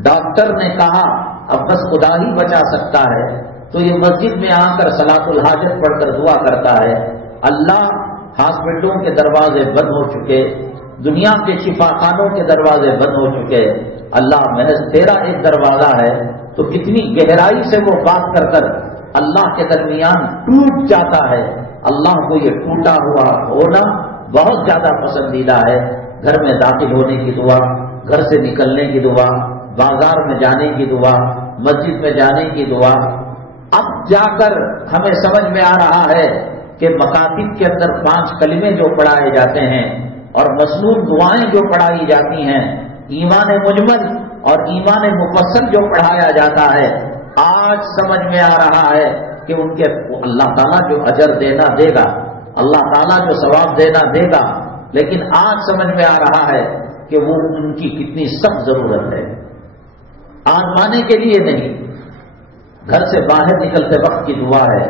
ڈاکٹر نے کہا اب بس خدا ہی بچا سکتا ہے، تو یہ مسجد میں آ کر صلاۃ الحاجت پڑھ کر دعا کرتا ہے، اللہ ہاسپٹلوں کے دروازے بند ہو چکے، دنیا کے شفا خانوں کے دروازے بند ہو چکے، اللہ محض تیرا ایک دروازہ ہے، تو کتنی گہرائی سے وہ بات کر کر اللہ کے درمیان ٹوٹ جاتا ہے۔ اللہ کو یہ ٹوٹا ہوا ہونا بہت زیادہ پسندیدہ ہے۔ گھر میں داخل ہونے کی دعا، گھر سے نکلنے کی دعا، بازار میں جانے کی دعا، مسجد میں جانے کی دعا۔ اب جا کر ہمیں سمجھ میں آ رہا ہے کہ مکاتب کے اندر 5 کلمے جو پڑھائے جاتے ہیں اور مسنون دعائیں جو پڑھائی جاتی ہیں، ایمان مجمل اور ایمان مفصل جو پڑھایا جاتا ہے، آج سمجھ میں آ رہا ہے کہ ان کے اللہ تعالیٰ جو اجر دینا دے گا، اللہ تعالیٰ جو ثواب دینا دے گا، لیکن آج سمجھ میں آ رہا ہے کہ وہ ان کی کتنی سخت ضرورت ہے۔ آزمانے کے لیے نہیں، گھر سے باہر نکلتے وقت کی دعا ہے۔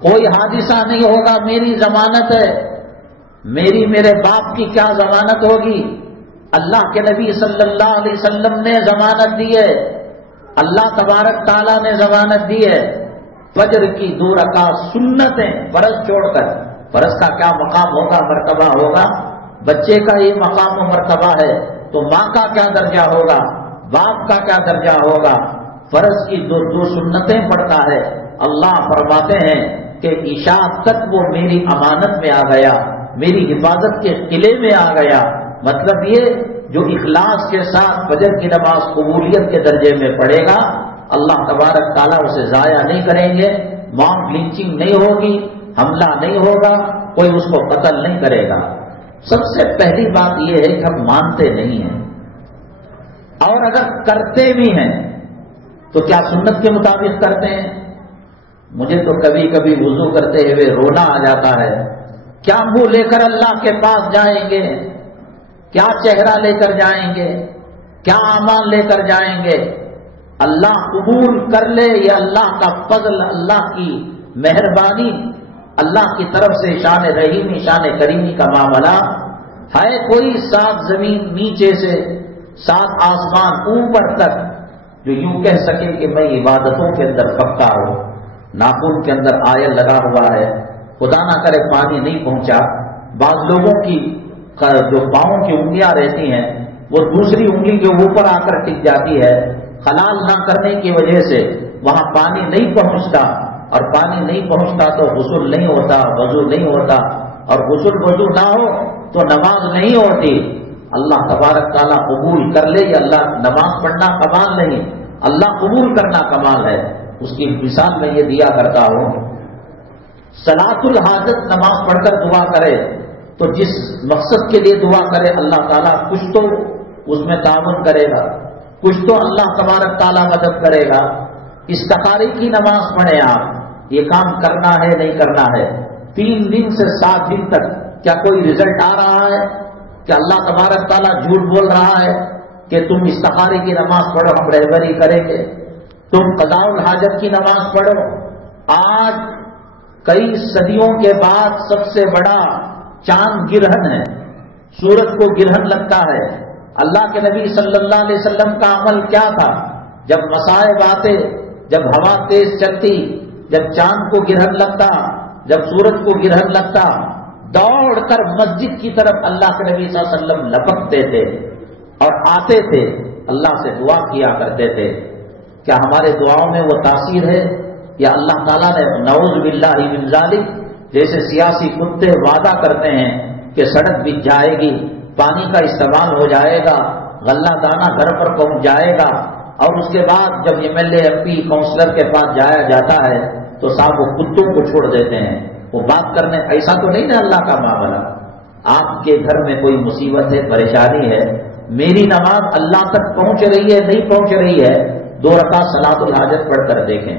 کوئی حادثہ نہیں ہوگا، میری ضمانت ہے، میری میرے باپ کی کیا ضمانت ہوگی؟ اللہ کے نبی صلی اللہ علیہ وسلم نے ضمانت دی ہے، اللہ تبارک تعالیٰ نے ضمانت دی ہے، فجر کی 2 رکعت سنتیں فرض چھوڑ کر، فرض کا کیا مقام ہوگا، مرتبہ ہوگا، بچے کا یہ مقام و مرتبہ ہے تو ماں کا کیا درجہ ہوگا، باپ کا کیا درجہ ہوگا، فرض کی 2 سنتیں پڑھتا ہے، اللہ فرماتے ہیں کہ عشاء تک وہ میری امانت میں آ گیا، میری حفاظت کے قلعے میں آ گیا۔ مطلب یہ جو اخلاص کے ساتھ فجر کی نماز قبولیت کے درجے میں پڑھے گا، اللہ تبارک تعالیٰ اسے ضائع نہیں کریں گے، ماب لنچنگ نہیں ہوگی، حملہ نہیں ہوگا، کوئی اس کو قتل نہیں کرے گا۔ سب سے پہلی بات یہ ہے کہ ہم مانتے نہیں ہیں، اور اگر کرتے بھی ہیں تو کیا سنت کے مطابق کرتے ہیں؟ مجھے تو کبھی کبھی وضو کرتے ہوئے رونا آ جاتا ہے، کیا منہ لے کر اللہ کے پاس جائیں گے، کیا چہرہ لے کر جائیں گے، کیا اعمال لے کر جائیں گے؟ اللہ قبول کر لے، یہ اللہ کا فضل، اللہ کی مہربانی، اللہ کی طرف سے شان رحیمی شان کریمی کا معاملہ ہے۔ کوئی 7 زمین نیچے سے 7 آسمان اوپر تک جو یوں کہہ سکے کہ میں عبادتوں کے اندر پکا ہوں، ناخن کے اندر آئل لگا ہوا ہے، خدا نہ کرے پانی نہیں پہنچا۔ بعض لوگوں کی جو پاؤں کی انگلیاں رہتی ہیں وہ دوسری انگلی کے اوپر آ کر ٹک جاتی ہے، خلال نہ کرنے کی وجہ سے وہاں پانی نہیں پہنچتا، اور پانی نہیں پہنچتا تو غسل نہیں ہوتا، وضو نہیں ہوتا، اور غسل وضو نہ ہو تو نماز نہیں ہوتی۔ اللہ تبارک تعالیٰ قبول کر لے، یہ اللہ نماز پڑھنا کمال نہیں، اللہ قبول کرنا کمال ہے۔ اس کی مثال میں یہ دیا کرتا ہوں، صلاۃ الحاجت نماز پڑھ کر دعا کرے تو جس مقصد کے لیے دعا کرے اللہ تعالیٰ کچھ تو اس میں تعاون کرے گا، کچھ تو اللہ تبارک تعالیٰ مدد کرے گا۔ استخارے کی نماز پڑھیں آپ، یہ کام کرنا ہے نہیں کرنا ہے، 3 دن سے 7 دن تک کیا کوئی رزلٹ آ رہا ہے؟ کہ اللہ تبارک تعالیٰ جھوٹ بول رہا ہے کہ تم استخارے کی نماز پڑھو ہم رہبری کریں گے، تم قضاء الحاجت کی نماز پڑھو؟ آج کئی صدیوں کے بعد سب سے بڑا چاند گرہن ہے، سورج کو گرہن لگتا ہے۔ اللہ کے نبی صلی اللہ علیہ وسلم کا عمل کیا تھا؟ جب مصائب آتے، جب ہوا تیز چلتی، جب چاند کو گرہن لگتا، جب سورج کو گرہن لگتا، دوڑ کر مسجد کی طرف اللہ کے نبی صلی اللہ علیہ وسلم لپکتے تھے اور آتے تھے، اللہ سے دعا کیا کرتے تھے۔ کیا ہمارے دعاؤں میں وہ تاثیر ہے؟ یا اللہ تعالیٰ نے نعوذ باللہ من ذالک جیسے سیاسی کتے وعدہ کرتے ہیں کہ سڑک بچ جائے گی، پانی کا استعمال ہو جائے گا، غلہ دانہ گھر پر پہنچ جائے گا، اور اس کے بعد جب MLA MP کونسلر کے پاس جایا جاتا ہے تو صاحب وہ کتوں کو چھوڑ دیتے ہیں، وہ بات کرنے۔ ایسا تو نہیں نا اللہ کا معاملہ۔ آپ کے گھر میں کوئی مصیبت ہے، پریشانی ہے، میری نماز اللہ تک پہنچ رہی ہے نہیں پہنچ رہی ہے، 2 رکعت صلاۃ الحاجت پڑھ کر دیکھیں۔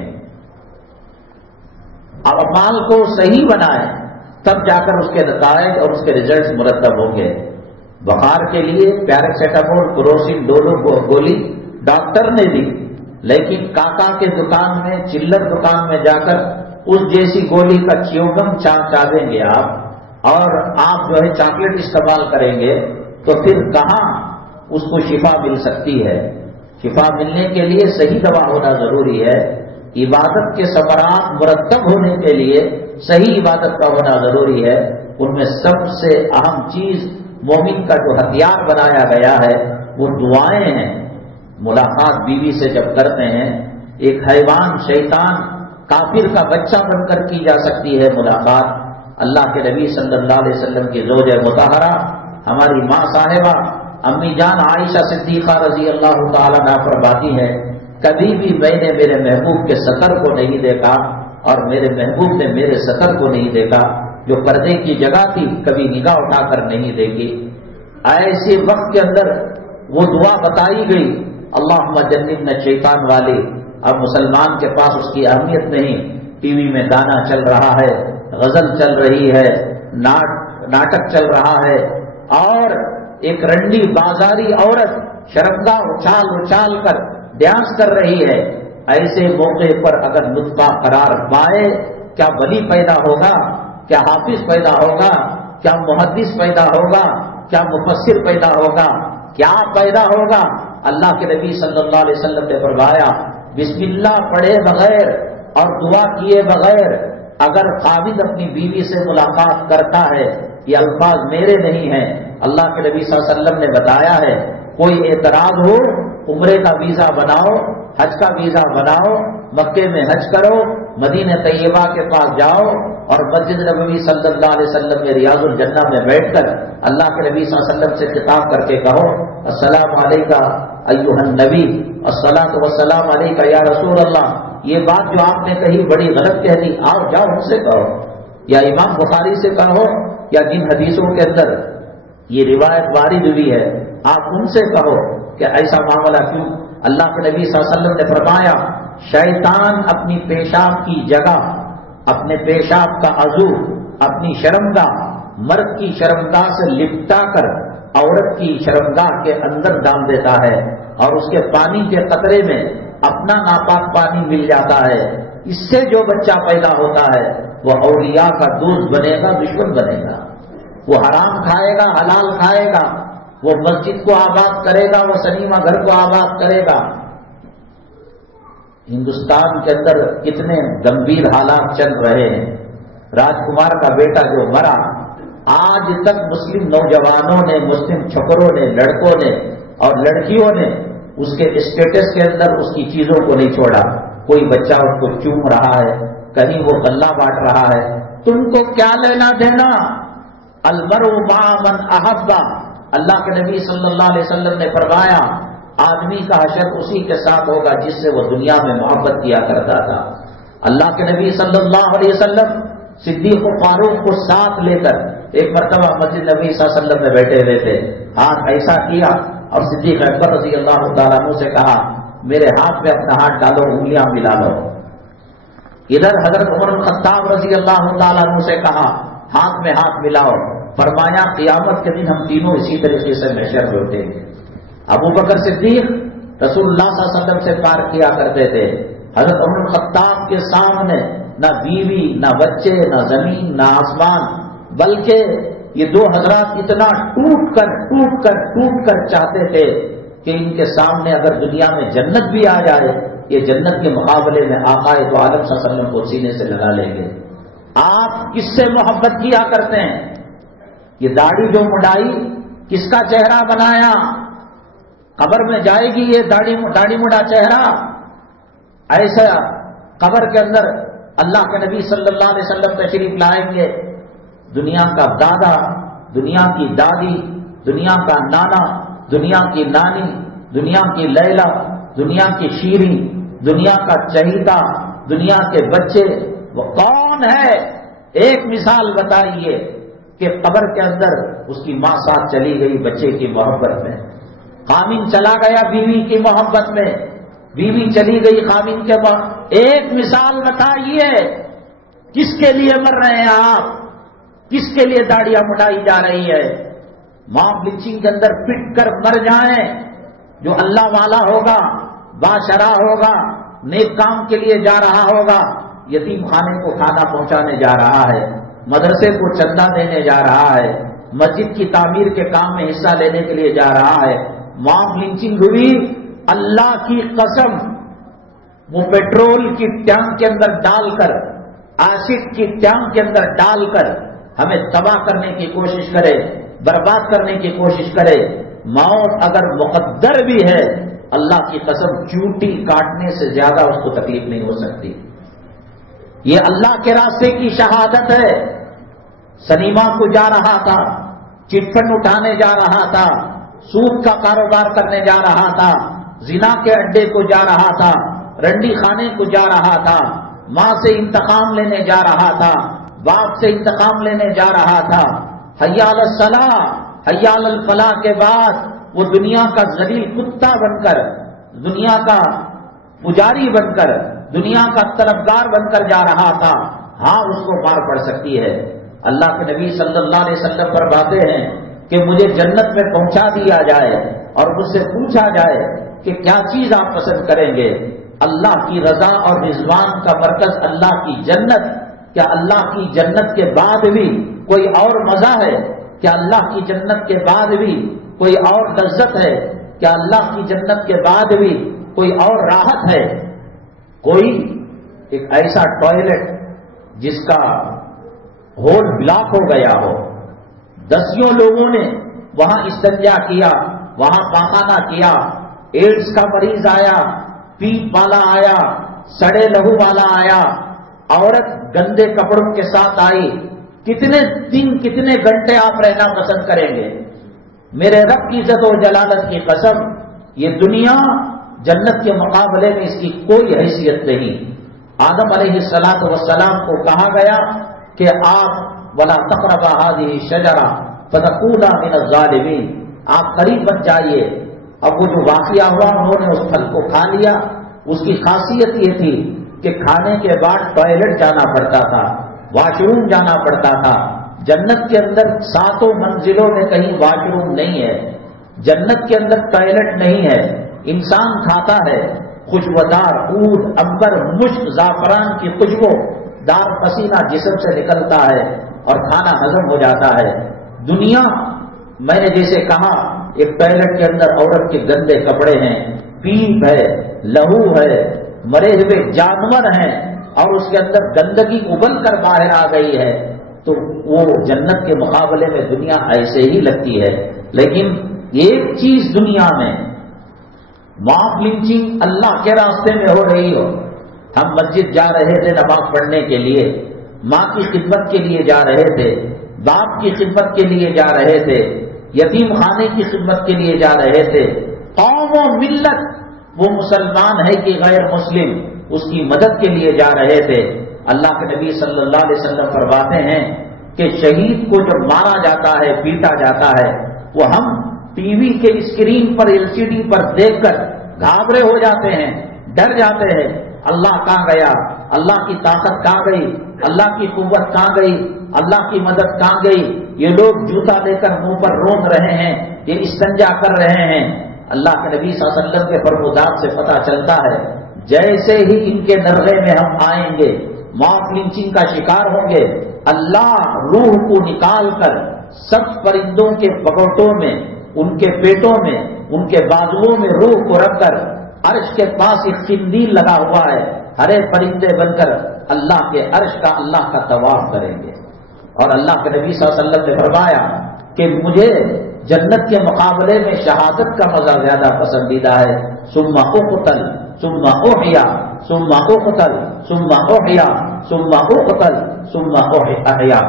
اعمال کو صحیح بنائیں، تب جا کر اس کے نتائج اور اس کے ریزلٹس مرتب ہوں گے۔ بخار کے لیے پیراسیٹامول، کروسین، ڈولو گولی ڈاکٹر نے دی، لیکن کاکا کے دکان میں، چلر دکان میں جا کر اس جیسی گولی کا چیوگم چاہیں گے آپ، اور آپ جو ہے چاکلیٹ استعمال کریں گے، تو پھر کہاں اس کو شفا مل سکتی ہے؟ شفا ملنے کے لیے صحیح دوا ہونا ضروری ہے، عبادت کے ثمرات مرتب ہونے کے لیے صحیح عبادت کا ہونا ضروری ہے۔ ان میں سب سے اہم چیز مومن کا جو ہتھیار بنایا گیا ہے وہ دعائیں ہیں۔ ملاقات بیوی سے جب کرتے ہیں، ایک حیوان، شیطان، کافر کا بچہ بن کر کی جا سکتی ہے ملاقات۔ اللہ کے نبی صلی اللہ علیہ وسلم کی زوجہ مطہرہ، ہماری ماں صاحبہ امی جان عائشہ صدیقہ رضی اللہ تعالیٰ عنہا فرماتی ہے، کبھی بھی میں نے میرے محبوب کے سطر کو نہیں دیکھا اور میرے محبوب نے میرے سطر کو نہیں دیکھا، جو پردے کی جگہ تھی کبھی نگاہ اٹھا کر نہیں دیکھی۔ ایسے وقت کے اندر وہ دعا بتائی گئی، اللہم جنبنا شیطان والی۔ اب مسلمان کے پاس اس کی اہمیت نہیں، ٹی وی میں گانا چل رہا ہے، غزل چل رہی ہے، ناٹک چل رہا ہے، اور ایک رنڈی بازاری عورت شرمگاہ اچھال اچھال کر ڈانس کر رہی ہے۔ ایسے موقع پر اگر نطفہ قرار پائے، کیا ولی پیدا ہوگا، کیا حافظ پیدا ہوگا، کیا محدث پیدا ہوگا، کیا مفسر پیدا ہوگا؟ کیا پیدا ہوگا؟ اللہ کے نبی صلی اللہ علیہ وسلم نے فرمایا بسم اللہ پڑھے بغیر اور دعا کیے بغیر اگر خاوند اپنی بیوی سے ملاقات کرتا ہے، یہ الفاظ میرے نہیں ہیں، اللہ کے نبی صلی اللہ علیہ وسلم نے بتایا ہے، کوئی اعتراض ہو عمرے کا ویزا بناؤ، حج کا ویزا بناؤ، مکے میں حج کرو، مدینہ طیبہ کے پاس جاؤ اور مسجد نبوی صلی اللہ علیہ وسلم میں ریاض الجنہ میں بیٹھ کر اللہ کے نبی صلی اللہ علیہ وسلم سے خطاب کر کے کہو السلام علیکہ ایھا النبی الصلاۃ والسلام علیکہ یا رسول اللہ، یہ بات جو آپ نے کہی بڑی غلط کہہ دی، آؤ جاؤ ان سے کہو، یا امام بخاری سے کہو، یا جن حدیثوں کے اندر یہ روایت وارد ہوئی ہے آپ ان سے کہو کہ ایسا معاملہ کیوں؟ اللہ کے نبی صلی اللہ علیہ وسلم نے فرمایا شیطان اپنی پیشاب کی جگہ، اپنے پیشاب کا عضو، اپنی شرمگاہ مرد کی شرمگاہ سے لپٹا کر عورت کی شرمگاہ کے اندر ڈال دیتا ہے اور اس کے پانی کے قطرے میں اپنا ناپاک پانی مل جاتا ہے، اس سے جو بچہ پیدا ہوتا ہے وہ اولیاء کا دوست بنے گا، دشمن بنے گا، وہ حرام کھائے گا، حلال کھائے گا، وہ مسجد کو آباد کرے گا، وہ سنیما گھر کو آباد کرے گا۔ ہندوستان کے اندر کتنے گمبھیر حالات چل رہے ہیں۔ راجکمار کا بیٹا جو مرا، آج تک مسلم نوجوانوں نے، مسلم چھوکروں نے، لڑکوں نے اور لڑکیوں نے اس کے اسٹیٹس کے اندر اس کی چیزوں کو نہیں چھوڑا۔ کوئی بچہ اس کو چوم رہا ہے، کہیں وہ غلہ بانٹ رہا ہے، تم کو کیا لینا دینا؟ المرء مع من احب، اللہ کے نبی صلی اللہ علیہ وسلم نے فرمایا آدمی کا حشر اسی کے ساتھ ہوگا جس سے وہ دنیا میں محبت کیا کرتا تھا۔ اللہ کے نبی صلی اللہ علیہ وسلم صدیق و فاروق کو ساتھ لے کر ایک مرتبہ مسجد نبی صلی اللہ علیہ وسلم میں بیٹھے ہوئے تھے، ہاتھ ایسا کیا اور صدیق اکبر رضی اللہ تعالیٰ عنہ سے کہا میرے ہاتھ میں اپنا ہاتھ ڈالو، انگلیاں ملا لو۔ ادھر حضرت عمر الخطاب رضی اللہ تعالیٰ عنہ سے کہا ہاتھ میں ہاتھ ملاؤ، فرمایا قیامت کے دن ہم تینوں اسی طریقے سے محشر میں اٹھیں گے۔ ابو بکر صدیق رسول اللہ صلی اللہ علیہ وسلم سے پیار کیا کرتے تھے، حضرت عمر الخطاب کے سامنے نہ بیوی، نہ بچے، نہ زمین، نہ آسمان، بلکہ یہ دو حضرات اتنا ٹوٹ کر چاہتے تھے کہ ان کے سامنے اگر دنیا میں جنت بھی آ جائے یہ جنت کے مقابلے میں آقا تو عالم صلی اللہ علیہ وسلم کو سینے سے لگا لیں گے۔ آپ کس سے محبت کیا کرتے ہیں؟ یہ داڑھی جو مڈائی کس کا چہرہ بنایا؟ قبر میں جائے گی یہ داڑھی مڈا چہرہ؟ ایسا قبر کے اندر اللہ کے نبی صلی اللہ علیہ وسلم تشریف لائیں گے، دنیا کا دادا، دنیا کی دادی، دنیا کا نانا، دنیا کی نانی، دنیا کی لیلا، دنیا کی شیریں، دنیا کا چہیتا، دنیا کے بچے، وہ کون ہے؟ ایک مثال بتائیے کہ قبر کے اندر اس کی ماں ساتھ چلی گئی بچے کی محبت میں، خامن چلا گیا بیوی کی محبت میں، بیوی چلی گئی خامن کے بعد۔ ایک مثال بتائیے کس کے لیے مر رہے ہیں آپ؟ کس کے لیے داڑیاں مڈائی جا رہی ہے؟ ماں بلچنگ کے اندر پٹ کر مر جائیں، جو اللہ والا ہوگا، باشرا ہوگا، نیک کام کے لیے جا رہا ہوگا، یتیم خانے کو کھانا پہنچانے جا رہا ہے، مدرسے کو چندہ دینے جا رہا ہے، مسجد کی تعمیر کے کام میں حصہ لینے کے لیے جا رہا ہے، ماں لنچنگ ہوئی، اللہ کی قسم وہ پیٹرول کی ٹینک کے اندر ڈال کر، ایسڈ کی ٹینک کے اندر ڈال کر ہمیں تباہ کرنے کی کوشش کرے، برباد کرنے کی کوشش کرے، موت اگر مقدر بھی ہے اللہ کی قسم چونٹی کاٹنے سے زیادہ اس کو تکلیف نہیں ہو سکتی۔ یہ اللہ کے راستے کی شہادت ہے۔ سنیما کو جا رہا تھا، چٹ فنڈ اٹھانے جا رہا تھا، سود کا کاروبار کرنے جا رہا تھا، زنا کے اڈے کو جا رہا تھا، رنڈی خانے کو جا رہا تھا، ماں سے انتقام لینے جا رہا تھا، باپ سے انتقام لینے جا رہا تھا، حی علی الصلاۃ حی علی الفلاح کے بعد وہ دنیا کا ذلیل کتا بن کر، دنیا کا پجاری بن کر، دنیا کا طلبگار بن کر جا رہا تھا۔ ہاں اس کو مار پڑ سکتی ہے۔ اللہ کے نبی صلی اللہ علیہ وسلم فرماتے ہیں کہ مجھے جنت میں پہنچا دیا جائے اور مجھ سے پوچھا جائے کہ کیا چیز آپ پسند کریں گے؟ اللہ کی رضا اور رضوان کا مرکز اللہ کی جنت، کیا اللہ کی جنت کے بعد بھی کوئی اور مزہ ہے؟ کیا اللہ کی جنت کے بعد بھی کوئی اور لذت ہے؟ کیا اللہ کی جنت کے بعد بھی کوئی اور راحت ہے؟ کوئی ایک ایسا ٹوائلٹ جس کا ہول بلاک ہو گیا ہو، دسیوں لوگوں نے وہاں استنجا کیا، وہاں پاخانہ کیا، ایڈز کا مریض آیا، پیپ والا آیا، سڑے لہو والا آیا، عورت گندے کپڑوں کے ساتھ آئی، کتنے دن کتنے گھنٹے آپ رہنا پسند کریں گے؟ میرے رب کی عزت و جلالت کی قسم، یہ دنیا جنت کے مقابلے میں اس کی کوئی حیثیت نہیں۔ آدم علیہ السلام کو کہا گیا کہ آپ ولا تقربا هذه الشجرة فتكونا من الظالمین، آپ قریب بن جائیے۔ اب وہ جو واقعہ ہوا، انہوں نے اس پھل کو کھا لیا۔ اس کی خاصیت یہ تھی کہ کھانے کے بعد ٹوائلٹ جانا پڑتا تھا، واش روم جانا پڑتا تھا۔ جنت کے اندر 7 منزلوں میں کہیں واش روم نہیں ہے، جنت کے اندر ٹوائلٹ نہیں ہے۔ انسان کھاتا ہے، خوشبودار عود، عنبر، مشک، زعفران کی خوشبو دار پسینہ جسم سے نکلتا ہے اور کھانا ہضم ہو جاتا ہے۔ دنیا، میں نے جیسے کہا، ایک ٹوائلٹ کے اندر عورت کے گندے کپڑے ہیں، پیپ ہے، لہو ہے، مرے ہوئے جانور ہیں، اور اس کے اندر گندگی ابل کر باہر آ گئی ہے۔ تو وہ جنت کے مقابلے میں دنیا ایسے ہی لگتی ہے۔ لیکن ایک چیز دنیا میں ماپ لنچنگ اللہ کے راستے میں ہو رہی ہو۔ ہم مسجد جا رہے تھے نماز پڑھنے کے لیے، ماں کی خدمت کے لیے جا رہے تھے، باپ کی خدمت کے لیے جا رہے تھے، یتیم خانے کی خدمت کے لیے جا رہے تھے، قوم و ملت، وہ مسلمان ہے کہ غیر مسلم، اس کی مدد کے لیے جا رہے تھے۔ اللہ کے نبی صلی اللہ علیہ وسلم فرماتے ہیں کہ شہید کو جب مارا جاتا ہے، پیٹا جاتا ہے، وہ ہم ٹی وی کے اسکرین پر، LCD پر دیکھ کر گھابرے ہو جاتے ہیں، ڈر جاتے ہیں۔ اللہ کہاں گیا؟ اللہ کی طاقت کہاں گئی؟ اللہ کی قوت کہاں گئی؟ اللہ کی مدد کہاں گئی؟ یہ لوگ جوتا لے کر منہ پر رونگ رہے ہیں، یہ استنجا کر رہے ہیں۔ اللہ کے نبی صلی اللہ علیہ وسلم کے فرمودات سے پتہ چلتا ہے، جیسے ہی ان کے نرغے میں ہم آئیں گے، ماپ لنچنگ کا شکار ہوں گے، اللہ روح کو نکال کر سب پرندوں کے پگوٹوں میں، ان کے پیٹوں میں، ان کے بازوؤں میں روح کو رکھ کر عرش کے پاس ایک قندیل لگا ہوا ہے، ہرے پرندے بن کر اللہ کے عرش کا، اللہ کا طواف کریں گے۔ اور اللہ کے نبی صلی اللہ علیہ وسلم نے فرمایا کہ مجھے جنت کے مقابلے میں شہادت کا مزہ زیادہ پسندیدہ ہے۔ ثم اقتل ثم احیا ثم اقتل ثم احیا ثم اقتل ثم احیا،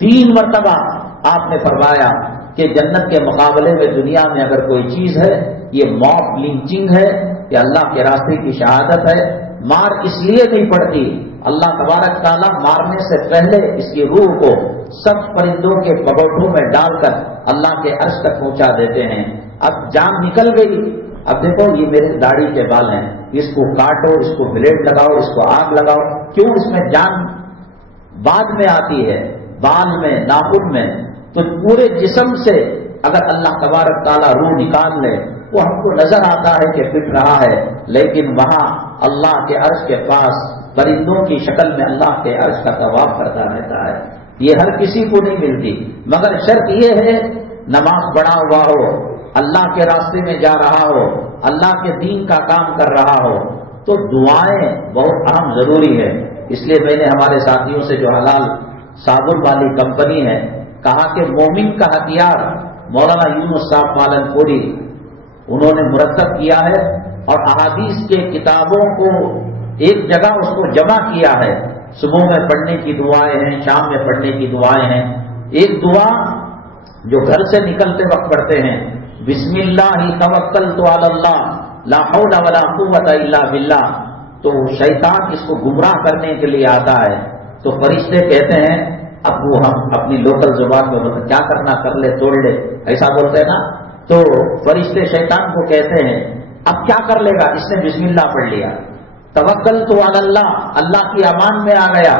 3 مرتبہ آپ نے فرمایا کہ جنت کے مقابلے میں دنیا میں اگر کوئی چیز ہے، یہ ماپ لنچنگ ہے، یہ اللہ کے راستے کی شہادت ہے۔ مار اس لیے نہیں پڑتی، اللہ تبارک تعالیٰ مارنے سے پہلے اس کی روح کو سب پرندوں کے پگوٹوں میں ڈال کر اللہ کے عرش تک پہنچا دیتے ہیں۔ اب جان نکل گئی، اب دیکھو یہ میرے داڑھی کے بال ہیں، اس کو کاٹو، اس کو بلیڈ لگاؤ، اس کو آگ لگاؤ، کیوں؟ اس میں جان بعد میں آتی ہے، بال میں، ناخن میں۔ تو پورے جسم سے اگر اللہ تبارک تعالیٰ روح نکال لے، وہ ہم کو نظر آتا ہے کہ پٹ رہا ہے، لیکن وہاں اللہ کے عرش کے پاس پرندوں کی شکل میں اللہ کے عرش کا طواف کرتا رہتا ہے۔ یہ ہر کسی کو نہیں ملتی، مگر شرط یہ ہے نماز پڑھا ہوا ہو، اللہ کے راستے میں جا رہا ہو، اللہ کے دین کا کام کر رہا ہو، تو دعائیں بہت اہم ضروری ہے۔ اس لیے میں نے ہمارے ساتھیوں سے جو حلال صابن والی کمپنی ہے، کہا کہ مومن کا ہتھیار مولانا یونس صاحب پالن پوری انہوں نے مرتب کیا ہے، اور احادیث کے کتابوں کو ایک جگہ اس کو جمع کیا ہے۔ صبح میں پڑھنے کی دعائیں ہیں، شام میں پڑھنے کی دعائیں ہیں۔ ایک دعا جو گھر سے نکلتے وقت پڑھتے ہیں، بسم اللہ توکلت علی اللہ لا حول ولا قوت الا باللہ، تو شیطان اس کو گمراہ کرنے کے لیے آتا ہے، تو فرشتے کہتے ہیں اب وہ ہم اپنی لوکل زبان میں کیا کرنا کر لے توڑ لے، ایسا بولتے ہیں نا، تو فرشتے شیطان کو کہتے ہیں اب کیا کر لے گا، اس نے بسم اللہ پڑھ لیا، توکلت علی اللہ، اللہ کی امان میں آ گیا،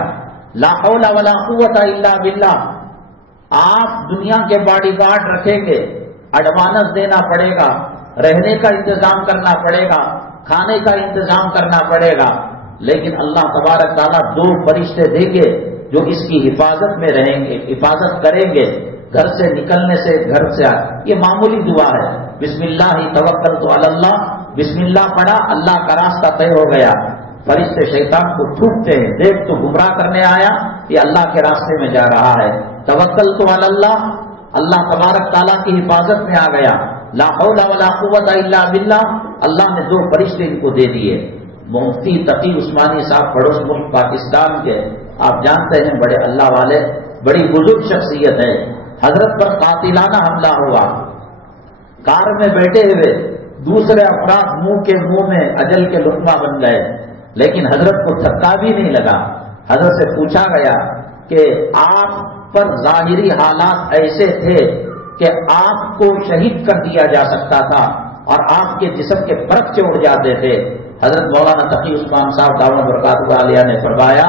لا حول ولا قوت الا باللہ۔ آپ دنیا کے باڈی گارڈ رکھیں گے، ایڈوانس دینا پڑے گا، رہنے کا انتظام کرنا پڑے گا، کھانے کا انتظام کرنا پڑے گا، لیکن اللہ تبارک تعالیٰ 2 فرشتے دیں گے جو اس کی حفاظت میں رہیں گے، حفاظت کریں گے۔ گھر سے نکلنے سے گھر سے یہ معمولی دعا ہے. بسم اللہ توکلت علی اللہ، بسم اللہ پڑھا، اللہ کا راستہ طے ہو گیا. فرشتے شیطان کو تھوکتے ہیں، دیکھ تو گمراہ کرنے آیا، یہ اللہ کے راستے میں جا رہا ہے. توکلت علی اللہ، اللہ تبارک تعالیٰ کی حفاظت میں آ گیا. لا حول ولا قوت الا باللہ، اللہ نے 2 فرشتے ان کو دے دیے. مفتی تقی عثمانی صاحب پڑوس ملک پاکستان کے، آپ جانتے ہیں بڑے اللہ والے، بڑی بزرگ شخصیت ہے. حضرت پر قاتلانہ حملہ ہوا، کار میں بیٹھے ہوئے دوسرے افراد منہ میں اجل کے لقمہ بن گئے، لیکن حضرت کو دھکا بھی نہیں لگا. حضرت سے پوچھا گیا کہ آپ پر ظاہری حالات ایسے تھے کہ آپ کو شہید کر دیا جا سکتا تھا اور آپ کے جسم کے پرچے اڑ جاتے تھے. حضرت مولانا تقی عثمان صاحب دعوت برکاتہ عالیہ نے فرمایا،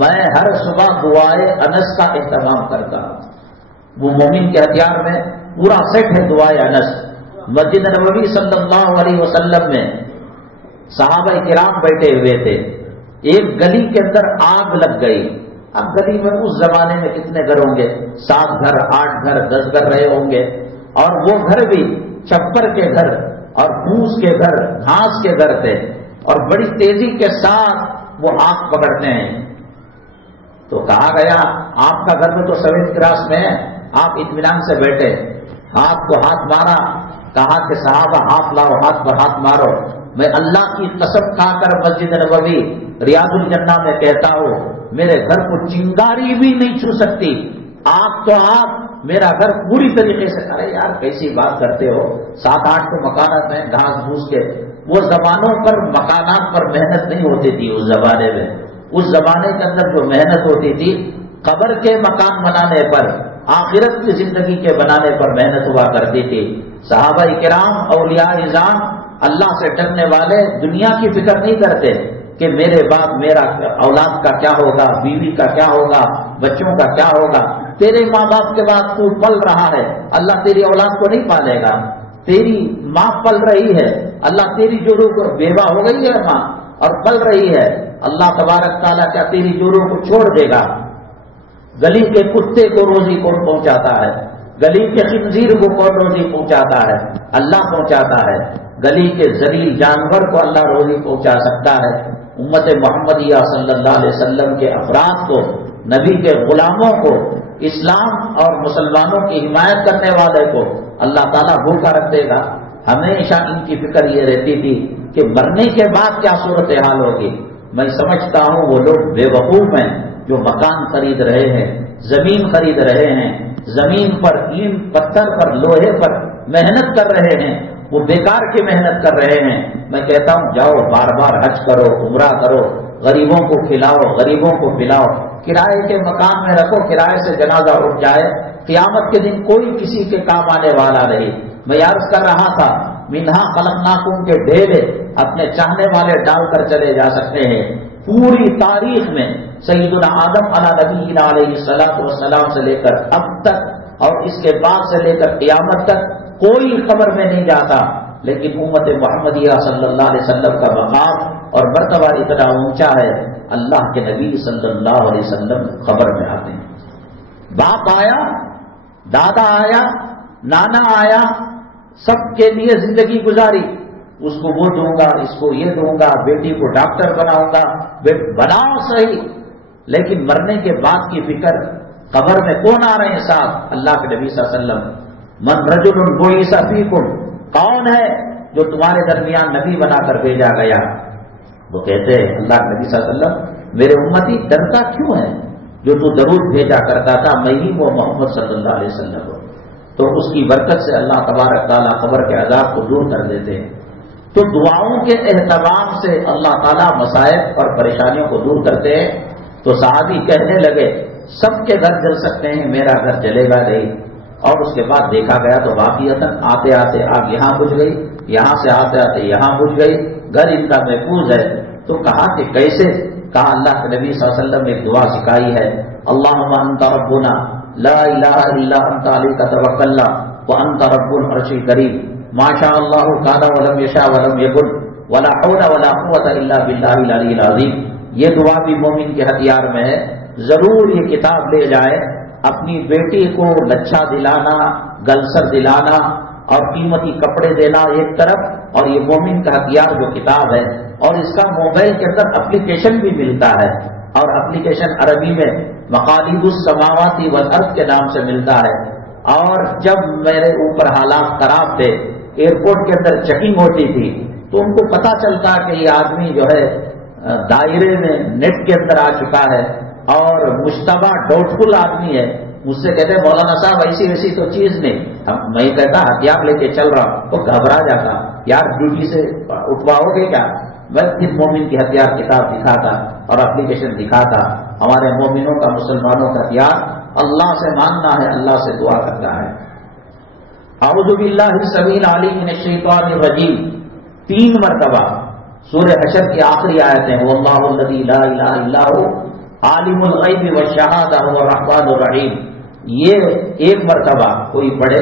میں ہر صبح دعائے انس کا اہتمام کرتا ہوں. وہ مومن کے ہتھیار میں پورا سیٹ ہے دعائے انس. مسجد نبوی صلی اللہ علیہ وسلم میں صحابہ کرام بیٹھے ہوئے تھے، ایک گلی کے اندر آگ لگ گئی. اب گلی میں اس زمانے میں کتنے گھر ہوں گے؟ 7 گھر، 8 گھر، 10 گھر رہے ہوں گے، اور وہ گھر بھی چھپر کے گھر اور پھوس کے گھر، گھاس کے گھر تھے، اور بڑی تیزی کے ساتھ وہ آگ پکڑتے ہیں. تو کہا گیا آپ کا گھر میں تو سویت کراس میں ہے، آپ اطمینان سے بیٹھے. ہاتھ کو ہاتھ مارا، کہا کہ صحابہ ہاتھ لاؤ، ہاتھ پر ہاتھ مارو. میں اللہ کی قسم کھا کر مسجد نبوی ریاض الجنہ میں کہتا ہوں، میرے گھر کو چنگاری بھی نہیں چھو سکتی. آپ تو آپ میرا گھر پوری طریقے سے، ارے یار کیسی بات کرتے ہو، 7-8 تو مکانات ہیں گھاس پھوس کے. وہ زبانوں پر مکانات پر محنت نہیں ہوتی تھی اس زمانے میں. اس زمانے کے اندر جو محنت ہوتی تھی قبر کے مکان بنانے پر، آخرت کی زندگی کے بنانے پر محنت ہوا کرتی تھی. صحابہ کرام اولیاء اعظام اللہ سے ڈرنے والے دنیا کی فکر نہیں کرتے کہ میرے بعد میرا اولاد کا کیا ہوگا، بیوی کا کیا ہوگا، بچوں کا کیا ہوگا. تیرے ماں باپ کے بعد تو پل رہا ہے، اللہ تیری اولاد کو نہیں پالے گا. تیری ماں پل رہی ہے، اللہ تیری جو روح بیوہ ہو گئی ہے ماں اور پل رہی ہے، اللہ تبارک تعالیٰ کیا تیری جو روح کو چھوڑ دے گا. گلی کے کتے کو روزی کون پہنچاتا ہے؟ گلی کے خنزیر کو کون روزی پہنچاتا ہے؟ اللہ پہنچاتا ہے. گلی کے ذلیل جانور کو اللہ روزی پہنچا سکتا ہے. امت محمدیہ صلی اللہ علیہ وسلم کے افراد کو، نبی کے غلاموں کو، اسلام اور مسلمانوں کی حمایت کرنے والے کو اللہ تعالیٰ بھوکا رکھ دے گا. ہمیشہ ان کی فکر یہ رہتی تھی کہ مرنے کے بعد کیا صورتحال ہوگی. میں سمجھتا ہوں وہ لوگ بے وقوف ہیں جو مکان خرید رہے ہیں، زمین خرید رہے ہیں، زمین پر اینٹ پتھر پر لوہے پر محنت کر رہے ہیں، وہ بیکار کی محنت کر رہے ہیں. میں کہتا ہوں جاؤ بار بار حج کرو، عمرہ کرو، غریبوں کو کھلاؤ، غریبوں کو پلاؤ، کرائے کے مکان میں رکھو، کرائے سے جنازہ اٹھ جائے، قیامت کے دن کوئی کسی کے کام آنے والا نہیں. میں عرض کر رہا تھا منہا خلقناکم کے ڈھیرے اپنے چاہنے والے ڈال کر چلے جا سکتے ہیں. پوری تاریخ میں سیدنا آدم علیہ نبینا علیہ الصلوۃ والسلام سے لے کر اب تک اور اس کے بعد سے لے کر قیامت تک کوئی قبر میں نہیں جاتا، لیکن امت محمدیہ صلی اللہ علیہ وسلم کا مقام اور مرتبہ اتنا اونچا ہے، اللہ کے نبی صلی اللہ علیہ وسلم قبر میں آتے ہیں. باپ آیا، دادا آیا، نانا آیا، سب کے لیے زندگی گزاری. اس کو وہ دوں گا، اس کو یہ دوں گا، بیٹی کو ڈاکٹر بناؤں گا، بناؤ صحیح، لیکن مرنے کے بعد کی فکر. قبر میں کون آ رہے ہیں ساتھ؟ اللہ کے نبی صلی اللہ علیہ وسلم. من رجل بعث فیکم، کون ہے جو تمہارے درمیان نبی بنا کر بھیجا گیا؟ وہ کہتے ہیں اللہ کے نبی صلی اللہ علیہ وسلم میرے امتی ڈرتا کیوں ہے؟ جو تو درود بھیجا کرتا تھا میں ہی وہ محمد صلی اللہ علیہ وسلم ہوں. تو اس کی برکت سے اللہ تبارک تعالیٰ قبر کے عذاب کو دور کر دیتے ہیں. تو دعاؤں کے اہتمام سے اللہ تعالیٰ مصائب اور پریشانیوں کو دور کرتے ہیں. تو صحابی کہنے لگے سب کے گھر جل سکتے ہیں، میرا گھر جلے گا نہیں. اور اس کے بعد دیکھا گیا تو واقعتاً آتے آتے آگ یہاں بجھ گئی، یہاں سے آتے آتے یہاں بجھ گئی، گھر ان کا محفوظ ہے. تو کہا کہ کیسے؟ کہا اللہ کے نبی صلی اللہ علیہ وسلم نے ایک دعا سکھائی ہے، اللہم انت ربنا لا الہ الا انت علیک توکلنا وانت رب العرش الکریم ما شاء اللہ کان ولم یشاء ولم یکن ولا حول ولا قوۃ الا باللہ العلی العظیم. یہ دعا بھی مومن کے ہتھیار میں ہے. ضرور یہ کتاب لے جائیں اپنی بیٹی کو لچھا دلانا، گلسر دلانا اور قیمتی کپڑے دینا ایک طرف، اور یہ مومن کا ہتھیار جو کتاب ہے، اور اس کا موبائل کے اندر اپلیکیشن بھی ملتا ہے، اور اپلیکیشن عربی میں مقالید السماوات والارض کے نام سے ملتا ہے۔ اور جب میرے اوپر حالات خراب تھے، ایئرپورٹ کے اندر چیکنگ ہوتی تھی، تو ان کو پتا چلتا کہ یہ آدمی جو ہے دائرے میں نیٹ کے اندر آ چکا ہے اور مشتبہ ڈاؤٹ فل آدمی ہے۔ مجھ سے کہتے ہیں مولانا صاحب ایسی ویسی تو چیز نہیں، میں ہی کہتا ہتھیار لے کے چل رہا ہوں، تو گھبرا جاتا، یار ڈیوٹی سے اٹھواؤ گے کیا؟ میں پھر مومن کی ہتھیار کتاب دکھاتا اور اپلیکیشن دکھاتا۔ ہمارے مومنوں کا، مسلمانوں کا ہتھیار اللہ سے ماننا ہے، اللہ سے دعا کرنا ہے۔ اعوذ باللہ السمیع العلیم من الشیطان الرجیم 3 مرتبہ سورہ حشر کی آخری آیتیں، واللہ الذی لا الہ الا هو عالم الغیب والشہادہ هو الرحمن الرحیم، یہ 1 مرتبہ کوئی پڑھے،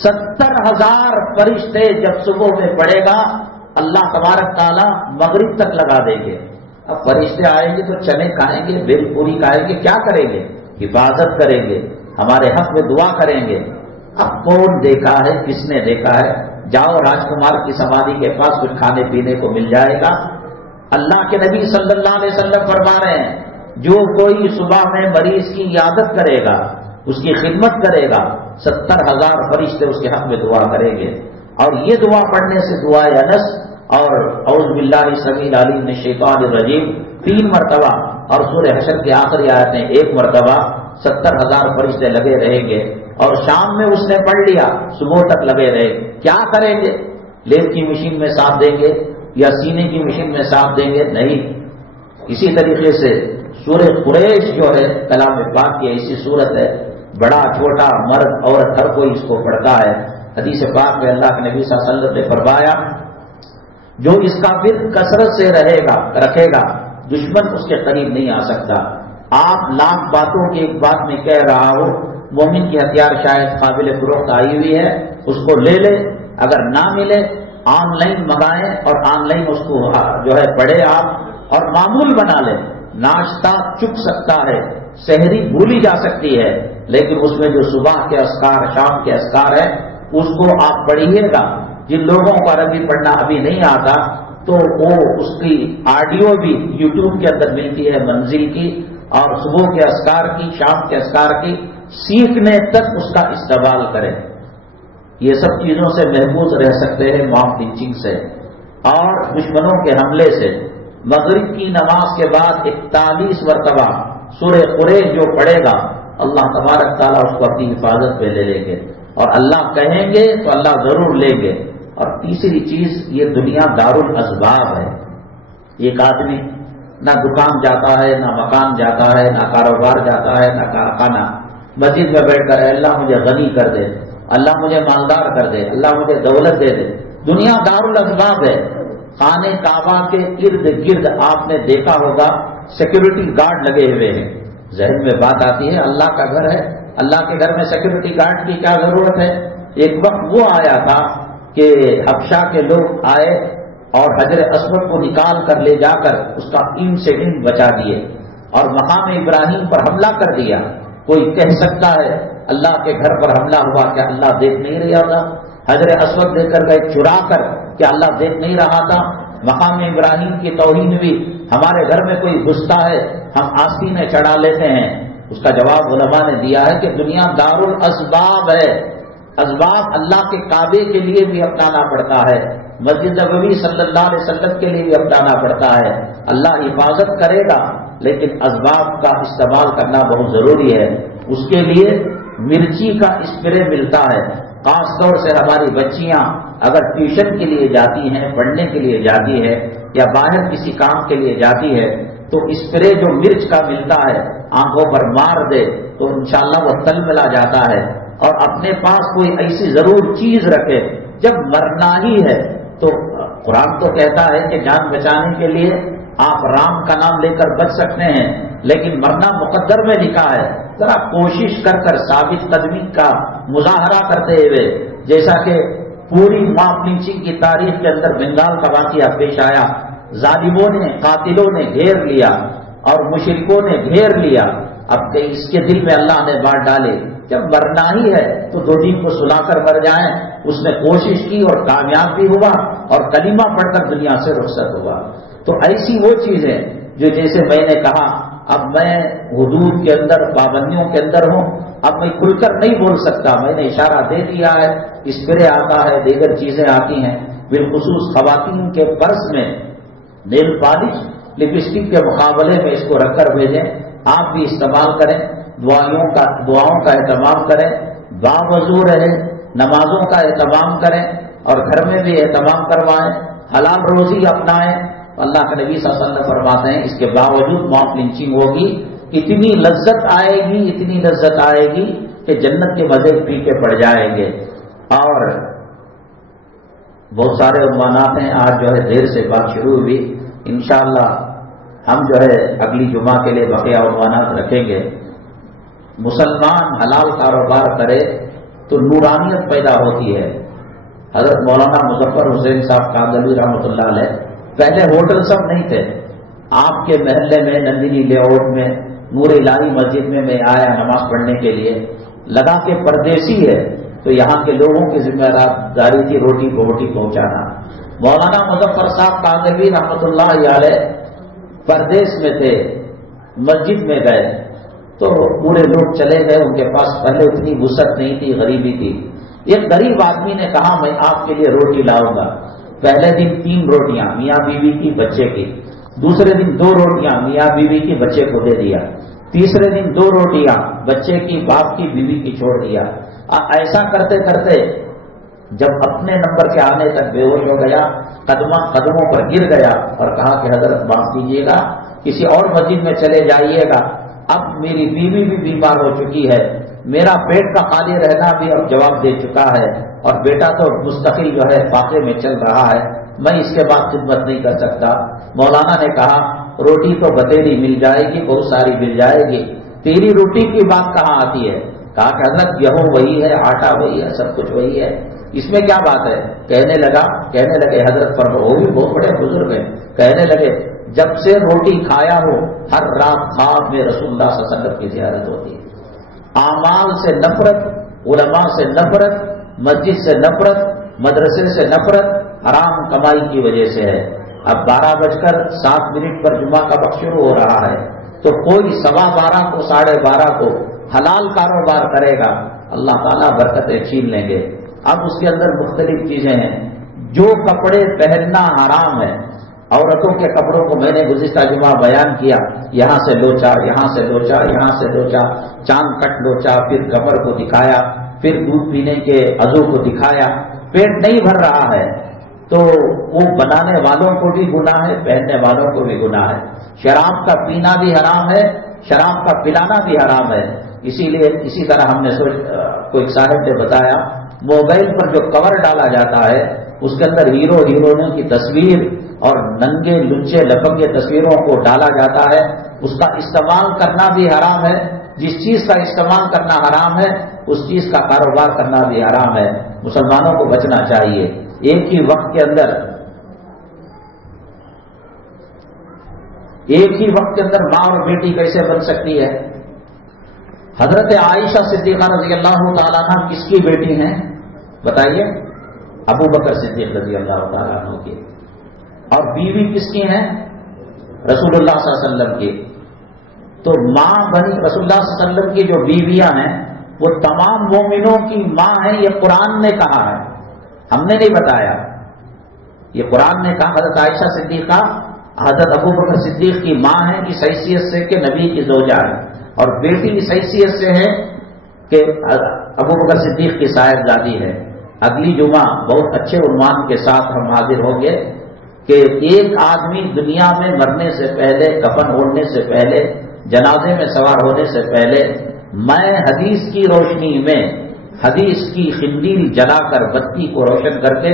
70,000 فرشتے جب صبح میں پڑھے گا اللہ تبارک تعالیٰ مغرب تک لگا دیں گے۔ اب فرشتے آئیں گے تو چنے کھائیں گے، بل پوری کھائیں گے، کیا کریں گے؟ حفاظت کریں گے، ہمارے حق میں دعا کریں گے۔ اب کون دیکھا ہے، کس نے دیکھا ہے؟ جاؤ راج کمار کی سمادھی کے پاس کچھ کھانے پینے کو مل جائے گا۔ اللہ کے نبی صلی اللہ علیہ وسلم فرما رہے ہیں، جو کوئی صبح میں مریض کی عیادت کرے گا، اس کی خدمت کرے گا، 70,000 فرشتے اس کے حق میں دعا کریں گے۔ اور یہ دعا پڑھنے سے دعا انس اور اعوذ باللہ السمیع العلیم من الشیطان الرجیم 3 مرتبہ، اور سورہ حشر کی آخری آیتیں 1 مرتبہ، 70,000 فرشتے لگے رہیں گے۔ اور شام میں اس نے پڑھ لیا، صبح تک لگے رہے، کیا کریں گے؟ لیپ کی مشین میں سانپ دیں گے یا سینے کی مشین میں سانپ دیں گے؟ نہیں۔ اسی طریقے سے سورہ قریش جو ہے کلام پاک کی ایسی صورت ہے، بڑا چھوٹا مرد عورت ہر کوئی اس کو پڑھتا ہے۔ حدیث پاک میں اللہ کے نبی صلی اللہ علیہ وسلم نے فرمایا، جو اس کا ورد کثرت سے رکھے گا دشمن اس کے قریب نہیں آ سکتا۔ آپ لاکھ باتوں کی ایک بات میں کہہ رہا ہوں، مومن کی ہتھیار شاید قابل فروخت آئی ہوئی ہے، اس کو لے لے، اگر نہ ملے آن لائن منگائیں اور آن لائن اس کو جو ہے پڑھے آپ، اور معمول بنا لیں۔ ناشتہ چک سکتا ہے، سحری بھولی جا سکتی ہے، لیکن اس میں جو صبح کے اذکار، شام کے اذکار ہے، اس کو آپ پڑھیے گا۔ جن لوگوں کو عربی پڑھنا ابھی نہیں آتا تو وہ اس کی آڈیو بھی یوٹیوب کے اندر ملتی ہے منزل کی، اور صبح کے اذکار کی، شام کے اذکار کی سیکھنے تک اس کا استعمال کریں۔ یہ سب چیزوں سے محفوظ رہ سکتے ہیں، مام ٹیچنگ سے اور دشمنوں کے حملے سے۔ مغرب کی نماز کے بعد 41 مرتبہ سورہ قریش جو پڑھے گا، اللہ تبارک تعالیٰ اس کو اپنی حفاظت پہ لے لیں گے، اور اللہ کہیں گے تو اللہ ضرور لیں گے۔ اور تیسری چیز، یہ دنیا دارالاسباب ہے۔ ایک آدمی نہ دکان جاتا ہے، نہ مکان جاتا ہے، نہ کاروبار جاتا ہے، نہ کارخانہ، مسجد میں بیٹھ کر اللہ مجھے غنی کر دے، اللہ مجھے مالدار کر دے، اللہ مجھے دولت دے دے۔ دنیا دارالاسباب ہے۔ خانہ کعبہ کے ارد گرد آپ نے دیکھا ہوگا سیکورٹی گارڈ لگے ہوئے ہیں۔ ذہن میں بات آتی ہے، اللہ کا گھر ہے، اللہ کے گھر میں سیکورٹی گارڈ کی کیا ضرورت ہے؟ ایک وقت وہ آیا تھا کہ حبشہ کے لوگ آئے اور حجر اسود کو نکال کر لے جا کر اس کا اینٹ سے اینٹ بچا دیے اور مقام ابراہیم پر حملہ کر دیا۔ کوئی کہہ سکتا ہے اللہ کے گھر پر حملہ ہوا، کیا اللہ دیکھ نہیں رہا تھا؟ حجر اسود لے کر گئے چرا کر، کیا اللہ دیکھ نہیں رہا تھا؟ مقام ابراہیم کی توہین بھی، ہمارے گھر میں کوئی گھستا ہے ہم آستینیں چڑھا لیتے ہیں۔ اس کا جواب علماء نے دیا ہے کہ دنیا دارالاسباب ہے۔ اسباب اللہ کے کعبے کے لیے بھی اپنانا پڑتا ہے، مسجد نبوی صلی اللہ علیہ وسلم کے لیے بھی اپنانا پڑتا ہے۔ اللہ حفاظت کرے گا، لیکن اسباب کا استعمال کرنا بہت ضروری ہے۔ اس کے لیے مرچی کا اسپرے ملتا ہے۔ خاص طور سے ہماری بچیاں اگر ٹیوشن کے لیے جاتی ہیں، پڑھنے کے لیے جاتی ہے یا باہر کسی کام کے لیے جاتی ہے، تو اسپرے جو مرچ کا ملتا ہے آنکھوں پر مار دے تو انشاءاللہ وہ تل ملا جاتا ہے۔ اور اپنے پاس کوئی ایسی ضرور چیز رکھے، جب مرنا ہی ہے تو قرآن تو کہتا ہے کہ جان بچانے کے لیے آپ رام کا نام لے کر بچ سکتے ہیں، لیکن مرنا مقدر میں لکھا ہے۔ ذرا کوشش کر کر ثابت قدمی کا مظاہرہ کرتے ہوئے، جیسا کہ پوری ماپ لنچنگ کی تاریخ کے اندر بنگال کا واقعہ پیش آیا، ظالموں نے، قاتلوں نے گھیر لیا اور مشرکوں نے گھیر لیا، اب کہ اس کے دل میں اللہ نے بات ڈالے جب مرنا ہی ہے تو 2 دن کو سلا کر مر جائیں. اس نے کوشش کی اور کامیاب بھی ہوا اور کلمہ پڑھ کر دنیا سے رخصت ہوا. تو ایسی وہ چیز ہے جو جیسے میں نے کہا اب میں حدود کے اندر پابندیوں کے اندر ہوں, اب میں کھل کر نہیں بول سکتا. میں نے اشارہ دے دیا ہے, اسپرے آتا ہے, دیگر چیزیں آتی ہیں. بالخصوص خواتین کے پرس میں نیل پالش لپسٹک کے مقابلے میں اس کو رکھ کر بھیجیں. آپ بھی استعمال کریں, دعاؤں کا اہتمام کریں, باوضو رہیں, نمازوں کا اہتمام کریں اور گھر میں بھی اہتمام کروائیں, حلال روزی اپنائیں. اللہ کے نبی صلی اللہ علیہ وسلم فرماتے ہیں اس کے باوجود معاف لنچنگ ہوگی, اتنی لذت آئے گی, اتنی لذت آئے گی کہ جنت کے مزے پی کے پڑ جائیں گے. اور بہت سارے عنوانات ہیں, آج جو ہے دیر سے بات شروع ہوئی, انشاءاللہ ہم جو ہے اگلی جمعہ کے لیے بقیہ عنوانات رکھیں گے. مسلمان حلال کاروبار کرے تو نورانیت پیدا ہوتی ہے. حضرت مولانا مظفر حسین صاحب کاندھلوی رحمۃ اللہ علیہ, پہلے ہوٹل سب نہیں تھے. آپ کے محلے میں نندنی لے آؤٹ میں نور الہی مسجد میں آیا نماز پڑھنے کے لیے, لگا کہ پردیسی ہے تو یہاں کے لوگوں کی ذمہ داری تھی روٹی بوٹی پہنچانا. مولانا مظفر صاحب کاندھلوی رحمۃ اللہ علیہ پردیس میں تھے, مسجد میں گئے تو پورے لوگ چلے گئے, ان کے پاس پہلے اتنی وسعت نہیں تھی, غریبی تھی. ایک غریب آدمی نے کہا میں آپ کے لیے روٹی لاؤں گا. پہلے دن 3 روٹیاں میاں بیوی کی, بچے کی. دوسرے دن 2 روٹیاں میاں بیوی کی, بچے کو دے دیا. تیسرے دن 2 روٹیاں بچے کی, باپ کی, بیوی کی چھوڑ دیا. ایسا کرتے کرتے جب اپنے نمبر کے آنے تک بے ہوش ہو گیا, قدموں پر گر گیا اور کہا کہ حضرت معاف کیجیے گا, کسی اور مسجد میں چلے جائیے گا. اب میری بیوی بھی بیمار ہو چکی ہے, میرا پیٹ کا خالی رہنا بھی اب جواب دے چکا ہے, اور بیٹا تو مستقل جو ہے فاقے میں چل رہا ہے, میں اس کے بعد خدمت نہیں کر سکتا. مولانا نے کہا روٹی تو بتیری مل جائے گی, بہت ساری مل جائے گی, تیری روٹی کی بات کہاں آتی ہے؟ کہا کہ حضرت گیہوں وہی ہے, آٹا وہی ہے, سب کچھ وہی ہے, اس میں کیا بات ہے؟ کہنے لگے حضرت پر وہ بھی بہت بڑے بزرگ ہیں, کہنے لگے جب سے روٹی کھایا ہو ہر رات خواب میں رسول اللہ صلی اللہ علیہ وسلم کی زیارت ہوتی ہے. اعمال سے نفرت, علماء سے نفرت, مسجد سے نفرت, مدرسے سے نفرت حرام کمائی کی وجہ سے ہے. اب 12:07 پر جمعہ کا وقت شروع ہو رہا ہے تو کوئی 12:15 کو 12:30 کو حلال کاروبار کرے گا, اللہ تعالیٰ برکتیں چھین لیں گے. اب اس کے اندر مختلف چیزیں ہیں. جو کپڑے پہننا حرام ہے, عورتوں کے کپڑوں کو میں نے گزشتہ جمعہ بیان کیا, یہاں سے لوچا, یہاں سے لوچا, یہاں سے لوچا, چاند کٹ لوچا, پھر کمر کو دکھایا, پھر دودھ پینے کے عضو کو دکھایا, پیٹ نہیں بھر رہا ہے تو وہ بنانے والوں کو بھی گناہ ہے, پہننے والوں کو بھی گناہ ہے. شراب کا پینا بھی حرام ہے, شراب کا پلانا بھی حرام ہے. اسی لیے اسی طرح ہم نے کوئی صاحب نے بتایا موبائل پر جو کور ڈالا جاتا ہے اس کے اندر ہیرو ہیروئنوں کی تصویر اور ننگے لچے لپنگے تصویروں کو ڈالا جاتا ہے, اس کا استعمال کرنا بھی حرام ہے. جس چیز کا استعمال کرنا حرام ہے اس چیز کا کاروبار کرنا بھی حرام ہے. مسلمانوں کو بچنا چاہیے. ایک ہی وقت کے اندر ماں اور بیٹی کیسے بن سکتی ہے؟ حضرت عائشہ صدیقہ رضی اللہ تعالیٰ عنہ کس کی بیٹی ہیں بتائیے؟ ابو بکر صدیق رضی اللہ تعالیٰ عنہ کی. اور بیوی کس کی ہیں؟ رسول اللہ صلی اللہ علیہ وسلم کی. تو ماں بنی رسول اللہ صلی اللہ علیہ وسلم کی جو بیویاں ہیں وہ تمام مومنوں کی ماں ہیں, یہ قرآن نے کہا ہے, ہم نے نہیں بتایا. یہ قرآن نے کہا. حضرت عائشہ صدیقہ حضرت ابو بکر صدیق کی ماں ہے اس حیثیت سے کہ نبی کی زوجہ ہے, اور بیٹی اس حیثیت سے ہے کہ ابو بکر صدیق کی صاحبزادی ہے. اگلی جمعہ بہت اچھے عنوان کے ساتھ ہم حاضر ہوں گے کہ ایک آدمی دنیا میں مرنے سے پہلے, کفن اوڑھنے سے پہلے, جنازے میں سوار ہونے سے پہلے میں حدیث کی روشنی میں حدیث کی خندیل جلا کر بتی کو روشن کر کے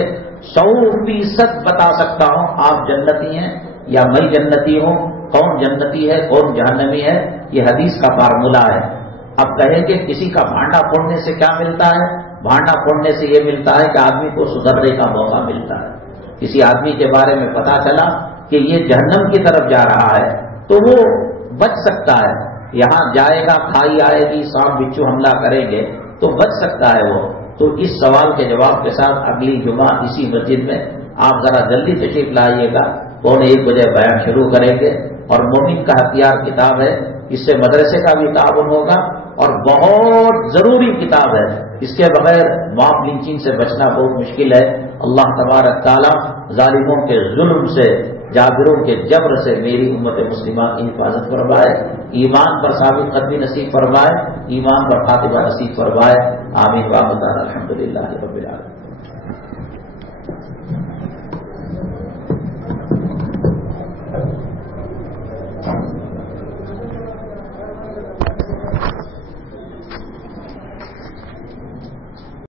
100% بتا سکتا ہوں آپ جنتی ہیں یا میں جنتی ہوں, کون جنتی ہے کون جہنمی ہے. یہ حدیث کا فارمولہ ہے. اب کہیں کہ کسی کا بھانڈا پھوڑنے سے کیا ملتا ہے؟ بھانڈا پھوڑنے سے یہ ملتا ہے کہ آدمی کو سدھرنے کا موقع ملتا ہے. کسی آدمی کے بارے میں پتا چلا کہ یہ جہنم کی طرف جا رہا ہے تو وہ بچ سکتا ہے. یہاں جائے گا، کھائی آئے گی، سانپ بچھو حملہ کریں گے تو بچ سکتا ہے وہ. تو اس سوال کے جواب کے ساتھ اگلی جمعہ اسی مسجد میں آپ ذرا جلدی تشریف لائیے گا. 1:15 بجے بیان شروع کریں گے. اور مومن کا ہتھیار کتاب ہے، اس سے مدرسے کا بھی تعاون ہوگا اور بہت ضروری کتاب ہے. اس کے بغیر موب لنچنگ سے بچنا بہت مشکل ہے. اللہ تبارک تعالیٰ ظالموں کے ظلم سے، جابروں کے جبر سے میری امت مسلمہ کی حفاظت فرمائے، ایمان پر ثابت قدمی نصیب فرمائے، ایمان پر خاتمہ نصیب فرمائے. آمین. الحمدللہ رب العالمین.